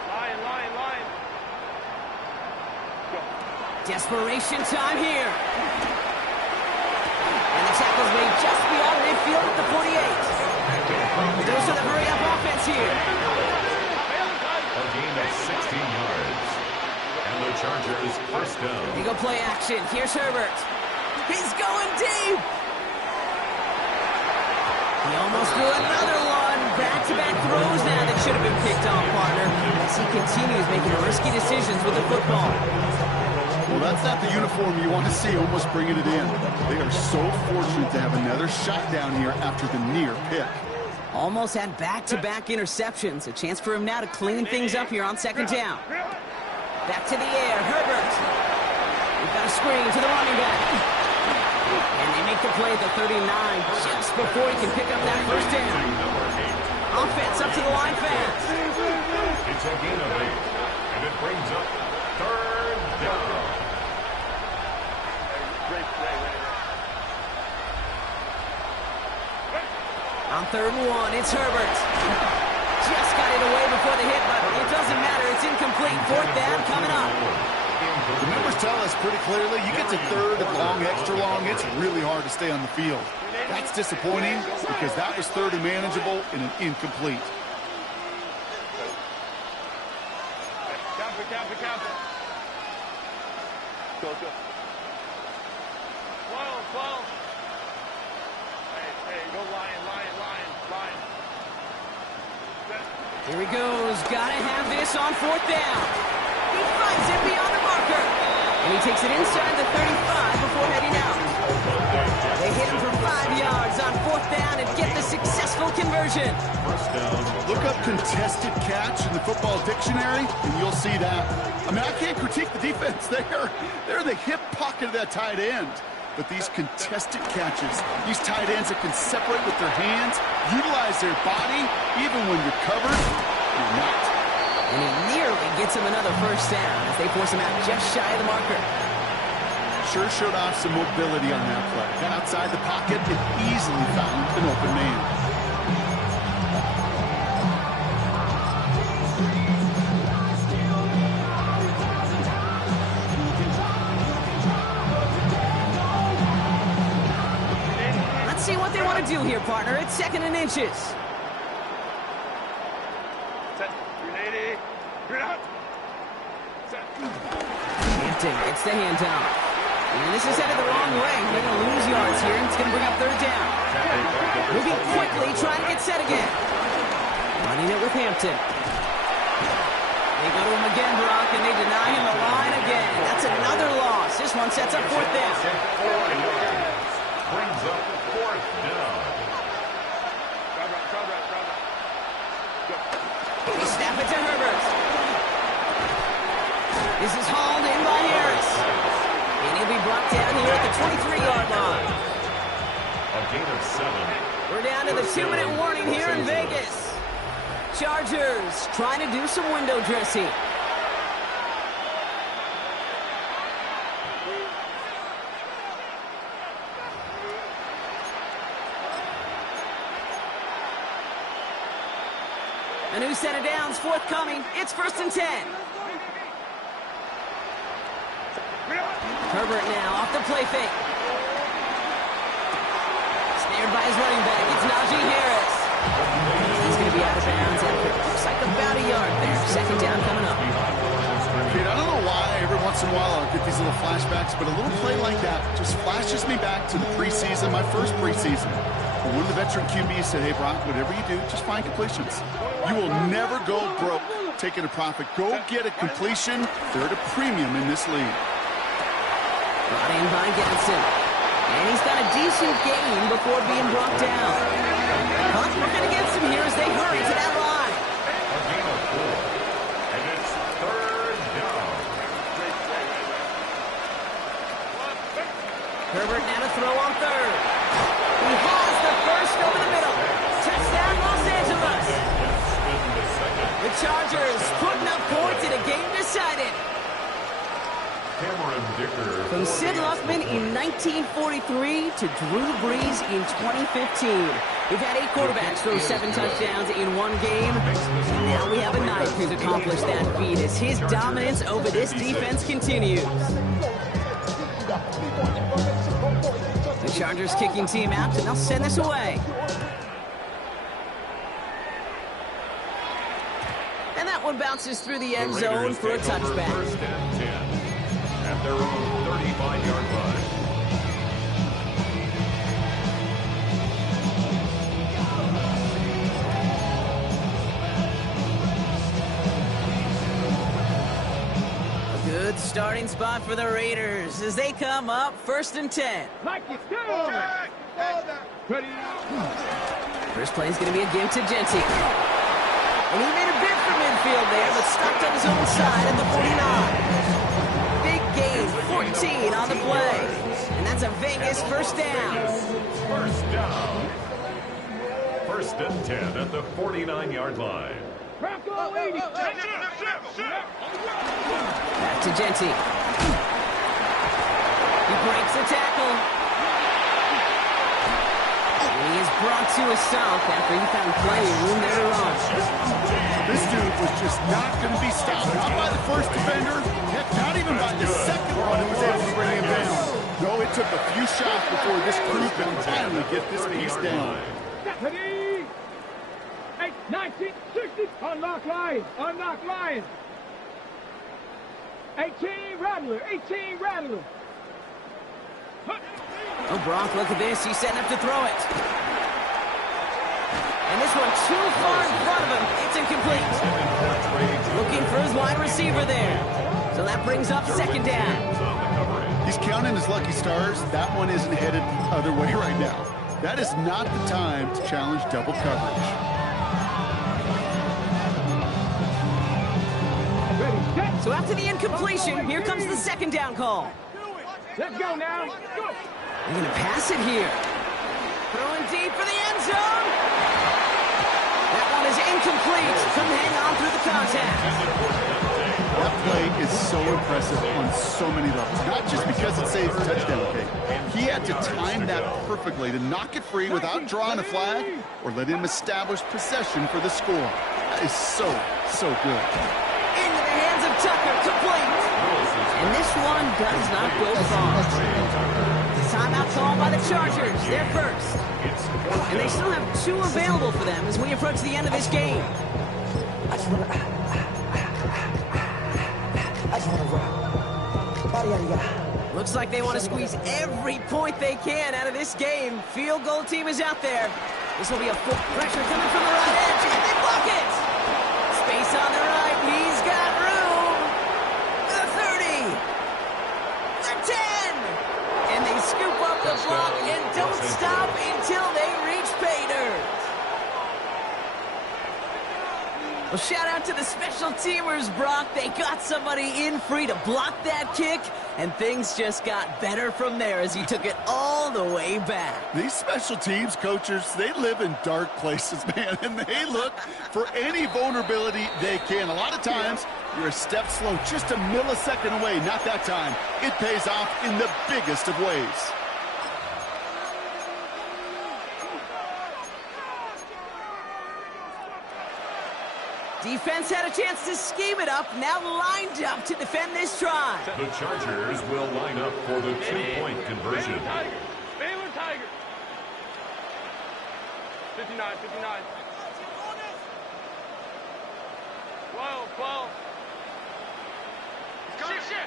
Line. Desperation time here. And the tackle's made just beyond midfield at the 48. Those are the hurry-up offense here. A gain of 16 yards. And the Chargers first down. They go play action. Here's Herbert. He's going deep. He almost threw another one. Back-to-back throws now that should have been picked off, partner. As he continues making risky decisions with the football. Well, that's not the uniform you want to see almost bringing it in. They are so fortunate to have another shot down here after the near pick. Almost had back-to-back interceptions. A chance for him now to clean things up here on 2nd down. Back to the air. Herbert. We've got a screen to the running back. And they make the play at the 39 just before he can pick up that 1st down. Offense up to the line fast. It's a gain of 8. And it brings up 3rd down. On 3rd and 1, it's Herbert. Just got it away before the hit, but it doesn't matter. It's incomplete. 4th down coming up. The numbers tell us pretty clearly, you get to 3rd and long, extra long, it's really hard to stay on the field. That's disappointing because that was 3rd and manageable and an incomplete. Count it. Go. 12. Hey, go lion. Here he goes. Gotta have this on 4th down. He finds it beyond the marker. And he takes it inside the 35 before heading out. They hit him for 5 yards on 4th down and get the successful conversion. First down. Look up contested catch in the football dictionary, and you'll see that. I mean, I can't critique the defense there. They're the hip pocket of that tight end. But these contested catches, these tight ends that can separate with their hands, utilize their body, even when you're covered, you're not. And he nearly gets him another first down as they force him out just shy of the marker. Sure showed off some mobility on that play. Got outside the pocket and easily found an open man. Let's see what they want to do here, partner. It's 2nd and inches. Set. 380. Green out. Set. Hampton gets the handoff. And this is headed the wrong way. They're going to lose yards here, and it's going to bring up 3rd down. Moving quickly, trying to get set again. Running it with Hampton. They go to him again, Brock, and they deny him the line again. That's another loss. This one sets up 4th down. Brings up 4th down. They snap it to Herbert. This is hauled in by Harris. And he'll be brought down here at the 23-yard line. A gain of 7. We're down to the 2-minute warning here in Vegas. Chargers trying to do some window dressing. A new set of downs forthcoming. It's 1st and 10. Herbert now off the play fake. Snared by his running back. It's Najee Harris. He's going to be out of bounds after it looks like about a yard there. 2nd down coming up. Kid, I don't know why every once in a while I'll get these little flashbacks, but a little play like that just flashes me back to the preseason, my first preseason. One of the veteran QBs said, hey, Brock, whatever you do, just find completions. You will never go broke taking a profit. Go get a completion. They're at a premium in this league. Brought in by Gadsden. And he's got a decent gain before being brought down. Clock working against him here as they hurry to that line. A gain of 4. And it's 3rd down. Herbert now to throw on 3rd. He has the first over the middle. Touchdown, Los Angeles. The Chargers putting up points in a game decided. Cameron Dicker. From Sid Luckman in 1943 to Drew Brees in 2015. We've had 8 quarterbacks throw 7 touchdowns in one game. And now we have a ninth who's accomplished that feat as his dominance over this defense continues. The Chargers kicking team out, and they'll send this away. And that one bounces through the end zone for a touchback. 1st and 10 at their own 35-yard line. A good starting spot for the Raiders as they come up 1st and 10. Like it's down. Ready. First play is going to be a give to Genty. And he made a bid for midfield there, but stopped on his own side at the 49. Big gain, 14 on the play. And that's a Vegas first down. First down. 1st and 10 at the 49-yard line. Bronco 80. Back to Genty. He breaks the tackle. And he is brought to a stop after he found plenty of room there to run. This dude was just not going to be stopped. Not by the first defender, heck, not even by the second one who was able to bring him down. No, it took a few shots before this crew could finally get this piece down. Ready. 8, 19, 60. Unlock line. Unlock line. 18 Rattler. 18 Rattler. Oh, Brock, look at this. He's setting up to throw it. And this one too far in front of him. It's incomplete. Looking for his wide receiver there. So that brings up second down. He's counting his lucky stars. That one isn't headed the other way right now. That is not the time to challenge double coverage. So after the incompletion, here comes the second down call. Let's go now. Go. They're going to pass it here. Throwing deep for the end zone. That one is incomplete. Couldn't hang on through the contact. That play is so impressive on so many levels. Not just because it saves a touchdown, okay? He had to time that perfectly to knock it free without drawing a flag or let him establish possession for the score. That is so good. Into the hands of Tucker, complete. And this one does not go far. Timeout called by the Chargers. They're first. And they still have 2 available for them as we approach the end of this game. Looks like they want to squeeze every point they can out of this game. Field goal team is out there. This will be a full pressure coming from the right edge, and they block it. Space on the right. He's got room. The 30. The 10. And they scoop up the block and don't stop until they reach pay dirt. Well, shout out to the special teamers, Brock. They got somebody in free to block that kick, and things just got better from there as he took it all the way back. These special teams coaches, they live in dark places, man, and they look for any vulnerability they can. A lot of times, you're a step slow, just a millisecond away. Not that time. It pays off in the biggest of ways. Defense had a chance to scheme it up, now lined up to defend this try. The Chargers will line up for the 2-point conversion. Baylor Tigers. 59, 59. 12. Shit.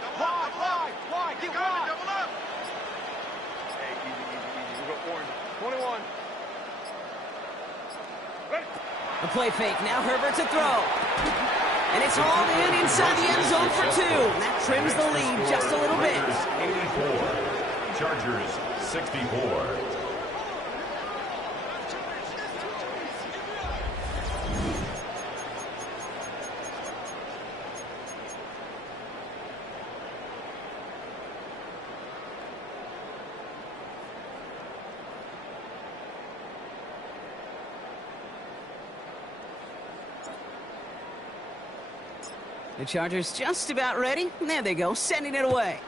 Wide. Get wide. Double up. Hey, easy. We go orange. 21. Ready. The play fake, now Herbert to throw. And it's hauled in inside the end zone for 2. That trims the lead just a little bit. 84. Chargers 64. The Chargers just about ready. There they go, sending it away.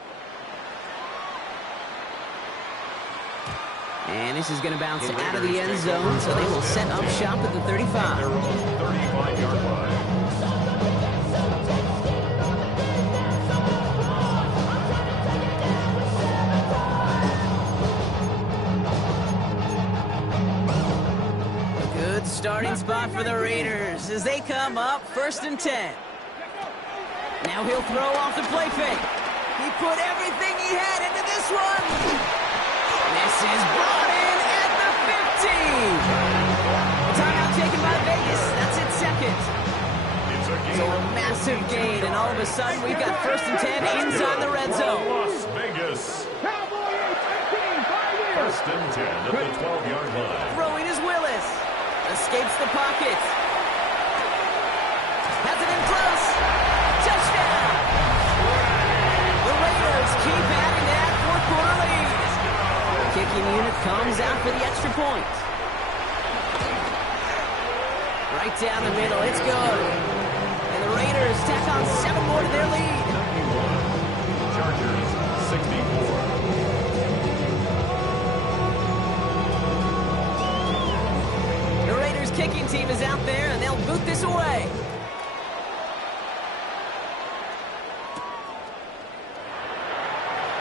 And this is going to bounce out of the end zone, so they will set up shop at the 35. 35-yard line. Good starting spot for the Raiders as they come up 1st and 10. Now he'll throw off the play fake. He put everything he had into this one. This is brought in at the 15. The timeout taken by Vegas. That's its second. So a massive gain, and all of a sudden we've got 1st and 10 inside the red zone. Las Vegas. First and 10 at the 12-yard line. Throwing is Willis. Escapes the pocket. Has it in close. Touchdown! The Raiders keep adding that 4th-quarter lead. The kicking unit comes out for the extra point. Right down the middle, it's good. And the Raiders tack on 7 more to their lead. 91. Chargers 64. The Raiders kicking team is out there, and they'll boot this away.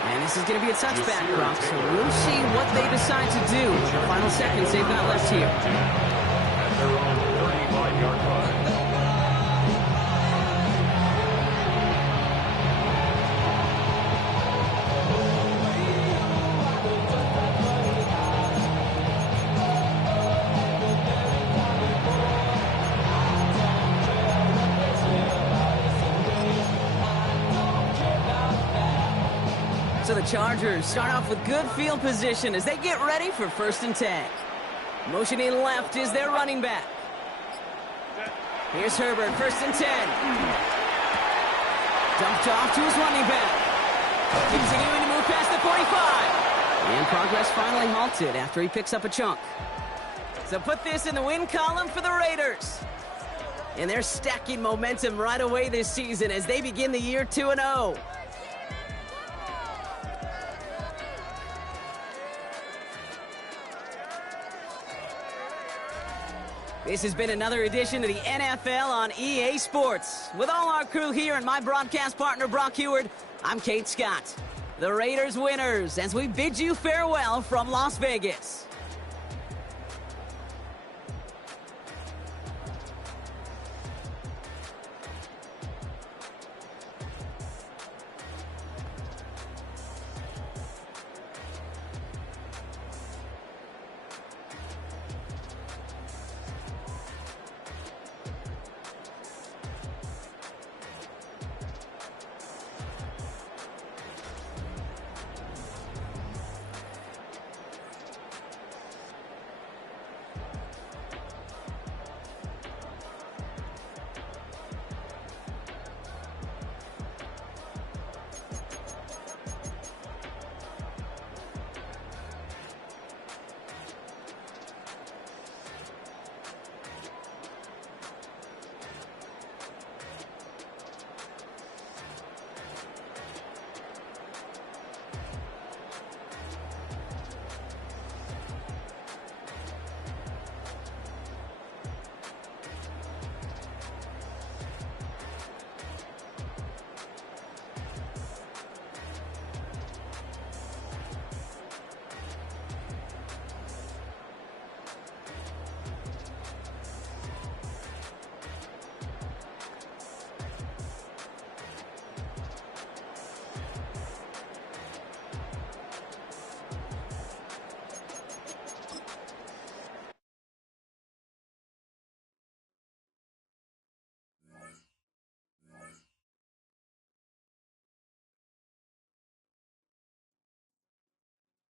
And this is going to be a touchback, Brock, so we'll see what they decide to do with the final seconds they've got left here. At their own 35-yard line. the Chargers start off with good field position as they get ready for 1st and 10. Motioning left is their running back. Here's Herbert, 1st and 10. Dumped off to his running back. Continuing to move past the 45. And progress finally halted after he picks up a chunk. So put this in the win column for the Raiders. And they're stacking momentum right away this season as they begin the year 2-0. This has been another edition of the NFL on EA Sports. With all our crew here and my broadcast partner, Brock Heward, I'm Kate Scott. The Raiders winners as we bid you farewell from Las Vegas.